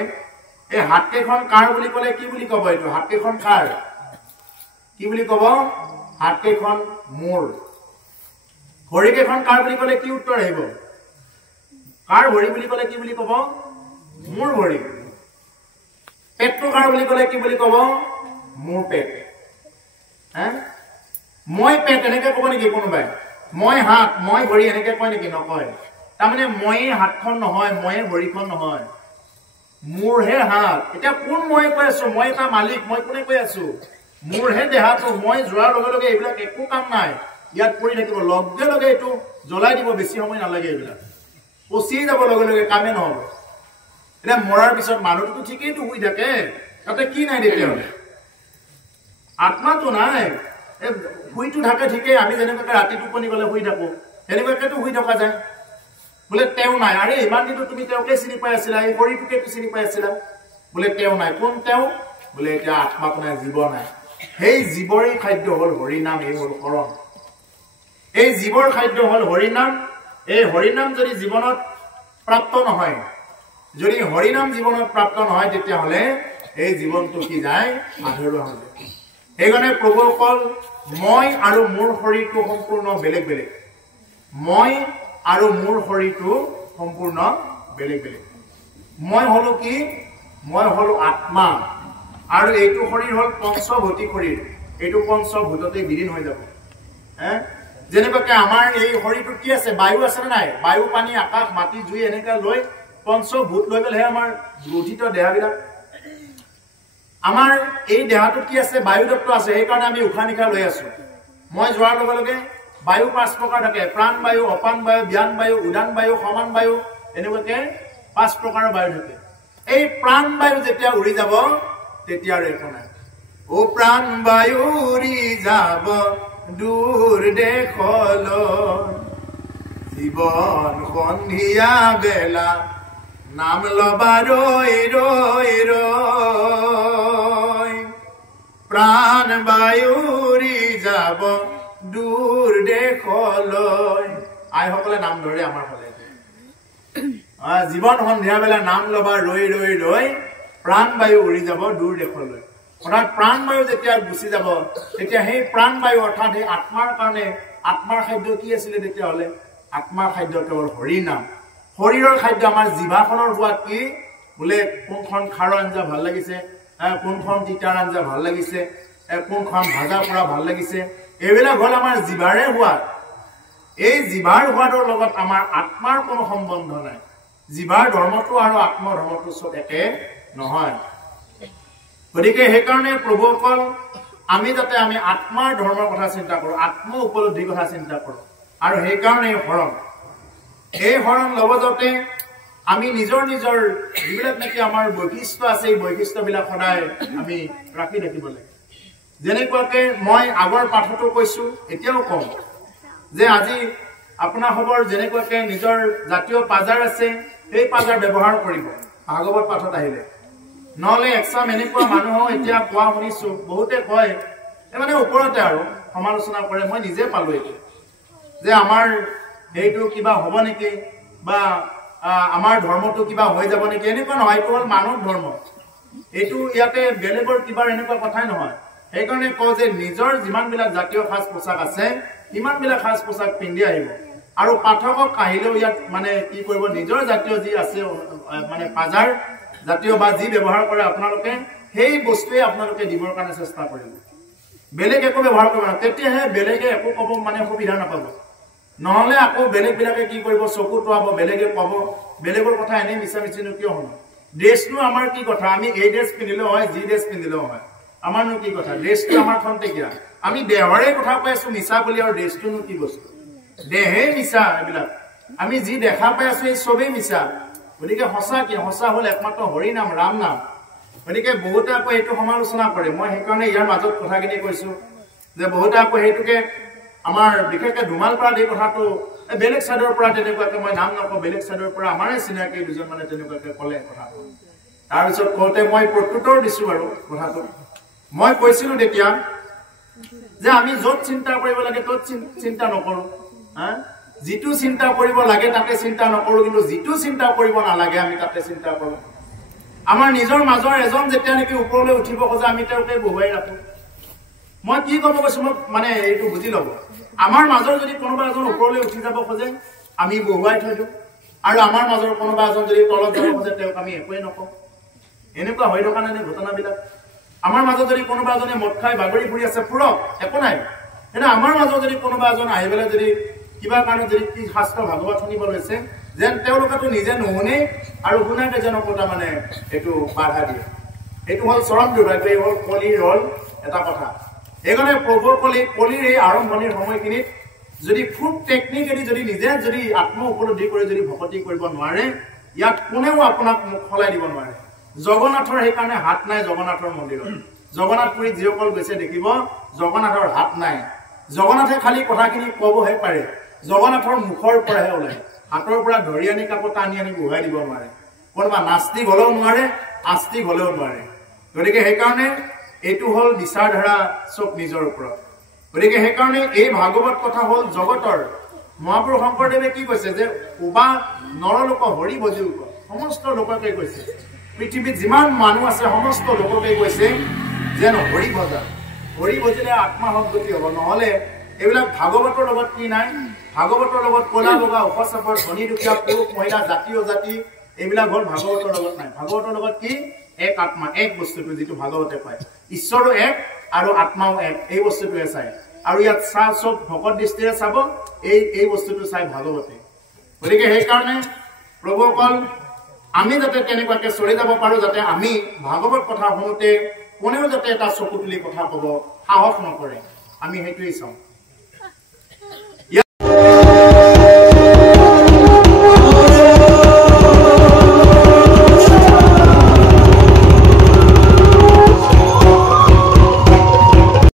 এই হাতকেইখন কাৰ বুলি ক'লে কি বুলি ক'ব এইটো হাতকেইখন কাৰ কি বুলি ক'ব হাতকেইখন মোৰ ভৰিকেইখন কাৰ বুলি ক'লে কি উত্তৰ আহিব কাৰ ভৰি বুলি ক'লে কি বুলি ক'ব মোৰ ভৰি পেটটো কাৰ বুলি ক'লে কি বুলি ক'ব মোৰ পেট মই পেট এনেকে ক'ব নেকি কোনোবাই মই হাত মই ভৰি এনেকে কয় নেকি নকয় তাৰমানে ময়ে হাতখন নহয় ময়ে ভৰিখন নহয় মোৰহে হাত এটা কোন মই কৈ আছো মই এটা মালিক মই কোনে কৈ আছো মোৰহে দেহাটো মই যোৱাৰ লগে লগে এইবিলাক একো কাম নাই ইয়াত পৰি থাকিব লগে লগে এইটো জ্বলাই দিব বেছি সময় নালাগে এইবিলাক পচি যাব লগে লগে কামে নহব এটা মৰাৰ পিছত মানুহটো ঠিকইটো শুই থাকে তাতে কি নাই তেতিয়াহ'লে আত্মাটো নাই শুইটো থাকে ঠিকেই আমি যেনেকৈ ৰাতি টোপনি গলে শুই থাকো তেনেকুৱাকেতো শুই থকা যায় বোলে তেওঁ নাই আৰে ইমান দিনটো তুমি তেওঁকে চিনি পাই আছিলা এই শৰীৰটোকে চিনি পাই আছিলা বোলে তেওঁ নাই কোন তেওঁ বোলে এতিয়া আত্মাটো নাই জীৱ নাই সেই জীৱৰে খাদ্য হল হৰি নাম এই হল শৰণ এই জীৱৰ খাদ্য হল হৰি নাম এই হৰি নাম যদি জীৱনত প্ৰাপ্ত নহয় যদি হৰি নাম জীৱনত প্ৰাপ্ত নহয় তেতিয়াহ'লে এই জীৱনটো কি যায় আধৰুৱা হৈ যায় সেইকাৰণে প্ৰভুসকল মই আৰু মোৰ শৰীৰটো সম্পূৰ্ণ বেলেগ বেলেগ মই আৰু মোৰ শৰীৰটো সম্পূৰ্ণ বেলেগ বেলেগ মই হলো কি মই হলো আত্মা আৰু এইটো শৰীৰ হল পঞ্চভৌতিক শৰীৰ এইটো পঞ্চভূততে বিলীন হৈ যাব যেনেকৈ আমাৰ এই শৰীৰটোত কি আছে বায়ু আছে নে নাই বায়ু পানী আকাশ মাটি জুই এনেকা লৈ পঞ্চভূত লৈ পেলাইহে আমাৰ গঠিত দেহাবিলাক আমাৰ এই দেহাটোত কি আছে বায়ু তত্ত্ব আছে সেইকাৰণে আমি উশাহ নিশাহ লৈ আছো মই যোৱাৰ লগে লগে বায়ু 5 প্ৰকাৰ থাকে প্ৰাণ বায়ু অপান বায়ু জ্ঞান বায়ু উদান বায়ু সমান বায়ু এনেকুৱাকে 5 প্ৰকাৰৰ বায়ু থাকে এই প্ৰাণ বায়ু যেতিয়া উৰি যাব তেতিয়া আৰু একো নাই ও প্ৰাণ বায়ু উৰি যাব দূৰ দেশলৈ জীৱন সন্ধিয়া বেলা নাম লবা ৰৈ ৰৈ ৰৈ প্ৰাণ বায়ু উৰি যাব দূৰ দেশলৈ আইসকলে নাম ধৰে আমাৰ ফালে জীৱন সন্ধিয়া বেলা নাম লবা ৰৈ ৰৈ ৰৈ প্ৰাণ বায়ু উৰি যাব দূৰ দেশলৈ অৰ্থাৎ প্ৰাণ বায়ু যেতিয়া গুচি যাব তেতিয়া সেই প্ৰাণ বায়ু অৰ্থাৎ সেই আত্মাৰ কাৰণে আত্মাৰ খাদ্য কি আছিলে তেতিয়াহ'লে আত্মাৰ খাদ্য কেৱল হৰি নাম শৰীৰৰ খাদ্য আমাৰ জিভাখনৰ সোৱাদ কি বোলে কোনখন খাৰৰ আঞ্জা ভাল লাগিছে কোনখন তিতাৰ আঞ্জা ভাল লাগিছে কোনখন ভাজা পৰা ভাল লাগিছে এইবিলাক হল আমাৰ জিভাৰে সোৱাদ এই জিভাৰ সোৱাদৰ লগত আমাৰ আত্মাৰ কোনো সম্বন্ধ নাই জিভাৰ ধৰ্মটো আৰু আত্মৰ ধৰ্মটো সব একে নহয় গতিকে সেইকাৰণে প্ৰভুসকল আমি যাতে আমি আত্মাৰ ধৰ্মৰ কথা চিন্তা কৰো আত্ম উপলব্ধিৰ কথা চিন্তা কৰো আৰু সেইকাৰণে এই হৰণ ল'ব যাওঁতে আমি নিজৰ নিজৰ যিবিলাক নেকি আমাৰ বৈশিষ্ট্য আছে এই বৈশিষ্ট্যবিলাক সদায় আমি ৰাখি ৰাখিব লাগে যেনেকুৱাকে মই আগৰ পাঠটো কৈছো এতিয়াও কম যে আজি আপোনালোকৰ যেনেকুৱাকে নিজৰ জাতীয় পাজাৰ আছে সেই পাজাৰ ব্যৱহাৰ কৰিব ভাগৱত পাঠত আহিলে নহলে এক্সাম এনেকুৱা মানুহ এতিয়া কোৱা শুনিছো বহুতে কয় মানে ওপৰতে আৰু সমালোচনা কৰে মই নিজে পালো এইটো যে আমাৰ এইটো কিবা হ'ব নেকি বা আমাৰ ধৰ্মটো কিবা হৈ যাব নেকি এনেকুৱা নহয় এইটো হ'ল মানৱ ধৰ্ম এইটো ইয়াতে বেলেগৰ কিবা এনেকুৱা কথাই নহয় সেইকাৰণে কওঁ যে নিজৰ যিমানবিলাক জাতীয় সাজ পোছাক আছে সিমানবিলাক সাজ পোছাক পিন্ধি আহিব আৰু পাঠকক আহিলেও ইয়াত মানে কি কৰিব নিজৰ জাতীয় যি আছে মানে পাজাৰ জাতীয় বা যি ব্যৱহাৰ কৰে আপোনালোকে সেই বস্তুৱে আপোনালোকে দিবৰ কাৰণে চেষ্টা কৰিব বেলেগ একো ব্যৱহাৰ কৰিব না তেতিয়াহে বেলেগে একো ক'ব মানে সুবিধা নাপাব নহলে আকৌ বেলেগবিলাকে কি কৰিব চকু টুৱাব বেলেগে ক'ব বেলেগৰ কথা এনেই মিছা মিছিনো কিয় হ'ব ড্ৰেছটো আমাৰ কি কথা আমি এই ড্ৰেছ পিন্ধিলেও হয় যি ড্ৰেছ পিন্ধিলেও হয় আমাৰনো কি কথা ড্ৰেছটো আমাৰ খন্তেকীয়া আমি দেহৰে কথা কৈ আছো মিছা বুলি আৰু ড্ৰেছটোনো কি বস্তু দেহে মিছা এইবিলাক আমি যি দেখা পাই আছো এই চবেই মিছা গতিকে সঁচা কি সঁচা হ'ল একমাত্ৰ হৰি নাম ৰাম নাম গতিকে বহুতে আকৌ এইটো সমালোচনা কৰে মই সেইকাৰণে ইয়াৰ মাজত কথাখিনি কৈছো যে বহুতে আকৌ সেইটোকে আমাৰ বিশেষকৈ ধুমালপাৰাত এই কথাটো বেলেগ চাইডৰ পৰা তেনেকুৱাকে মই নাম নকওঁ বেলেগ চাইডৰ পৰা আমাৰে চিনাকি দুজন মানে তেনেকুৱাকে ক'লে কথাটো তাৰপিছত কওঁতে মই প্ৰত্যুত্তৰ দিছো আৰু কথাটো মই কৈছিলো তেতিয়া যে আমি য'ত চিন্তা কৰিব লাগে ত'ত চিন্তা নকৰো যিটো চিন্তা কৰিব লাগে তাতে চিন্তা নকৰো কিন্তু যিটো চিন্তা কৰিব নালাগে আমি তাতে চিন্তা কৰো আমাৰ নিজৰ মাজৰ এজন যেতিয়া নেকি ওপৰলৈ উঠিব খোজে আমি তেওঁকে বহুৱাই ৰাখো মই কি ক'ব কৈছো মোক মানে এইটো বুজি ল'ব আমাৰ মাজৰ যদি কোনোবা এজন ওপৰলৈ উঠি যাব খোজে আমি বহুৱাই থৈ দিওঁ আৰু আমাৰ মাজৰ কোনোবা এজন যদি তলত যাব খোজে তেওঁক আমি একোৱে নকওঁ এনেকুৱা হৈ থকা নাই ঘটনাবিলাক আমাৰ মাজত যদি কোনোবা এজনে মদ খাই বাগৰি ফুৰি আছে ফুৰক একো নাই কিন্তু আমাৰ মাজত যদি কোনোবা এজন আহি পেলাই যদি কিবা কাৰণে যদি কি শাস্ত্ৰ ভাগৱত শুনিব লৈছে যেন তেওঁলোকেতো নিজে নুশুনে আৰু শুনা কেইজনকো তাৰমানে এইটো বাধা দিয়ে। এইটো হ'ল চৰম দুৰ্ভাগ্য, এই হ'ল কলিৰ হ'ল এটা কথা। সেইকাৰণে প্ৰভুৰ কলিৰ এই আৰম্ভণিৰ সময়খিনিত যদি খুব টেকনিকেলি যদি নিজে যদি আত্ম উপলব্ধি কৰি যদি ভকতি কৰিব নোৱাৰে, ইয়াত কোনেও আপোনাক মুখ সলাই দিব নোৱাৰে। জগন্নাথৰ সেইকাৰণে হাত নাই জগন্নাথৰ মন্দিৰত। জগন্নাথপুৰীত যিসকল গৈছে দেখিব জগন্নাথৰ হাত নাই। জগন্নাথে খালি কথাখিনি ক'বহে পাৰে, জগন্নাথৰ মুখৰ পৰাহে ওলায়। হাতৰ পৰা ধৰি আনি কাকো টানি আনি বহাই দিব নোৱাৰে। কোনোবা নাস্তিক হলেও নোৱাৰে, আস্তিক হলেও নোৱাৰে। গতিকে সেইকাৰণে এইটো হ'ল বিচাৰধাৰা চব নিজৰ ওপৰত। গতিকে সেইকাৰণে এই ভাগৱত কথা হ'ল জগতৰ। মহাপুৰুষ শংকৰদেৱে কি কৈছে যে উবা নৰলোক হৰি ভজিলোক, সমস্ত লোককে কৈছে, পৃথিৱীত যিমান মানুহ আছে সমস্ত লোককে কৈছে যেন হৰি ভজা। হৰি ভজিলে আত্মা সদ্গতি হ'ব। নহলে এইবিলাক ভাগৱতৰ লগত কি নাই? ভাগৱতৰ লগত কলা বগা উপচাপৰ ধনী দুখীয়া পুৰুষ মহিলা জাতি অজাতি এইবিলাক হ'ল ভাগৱতৰ লগত নাই। ভাগৱতৰ লগত কি? এক আত্মা, এক বস্তুটো যিটো ভাগৱতে পায়। ঈশ্বৰো এক আৰু আত্মাও এক, এই বস্তুটোৱে চাই। আৰু ইয়াত চব ভকত দৃষ্টিৰে চাব এই বস্তুটো চাই ভাগৱতে। গতিকে সেইকাৰণে প্ৰভুসকল আমি যাতে তেনেকুৱাকে চলি যাব পাৰো, যাতে আমি ভাগৱত কথা শুনোতে কোনেও যাতে এটা চকু তুলি কথা কব সাহস নকৰে, আমি সেইটোৱেই চাওঁ।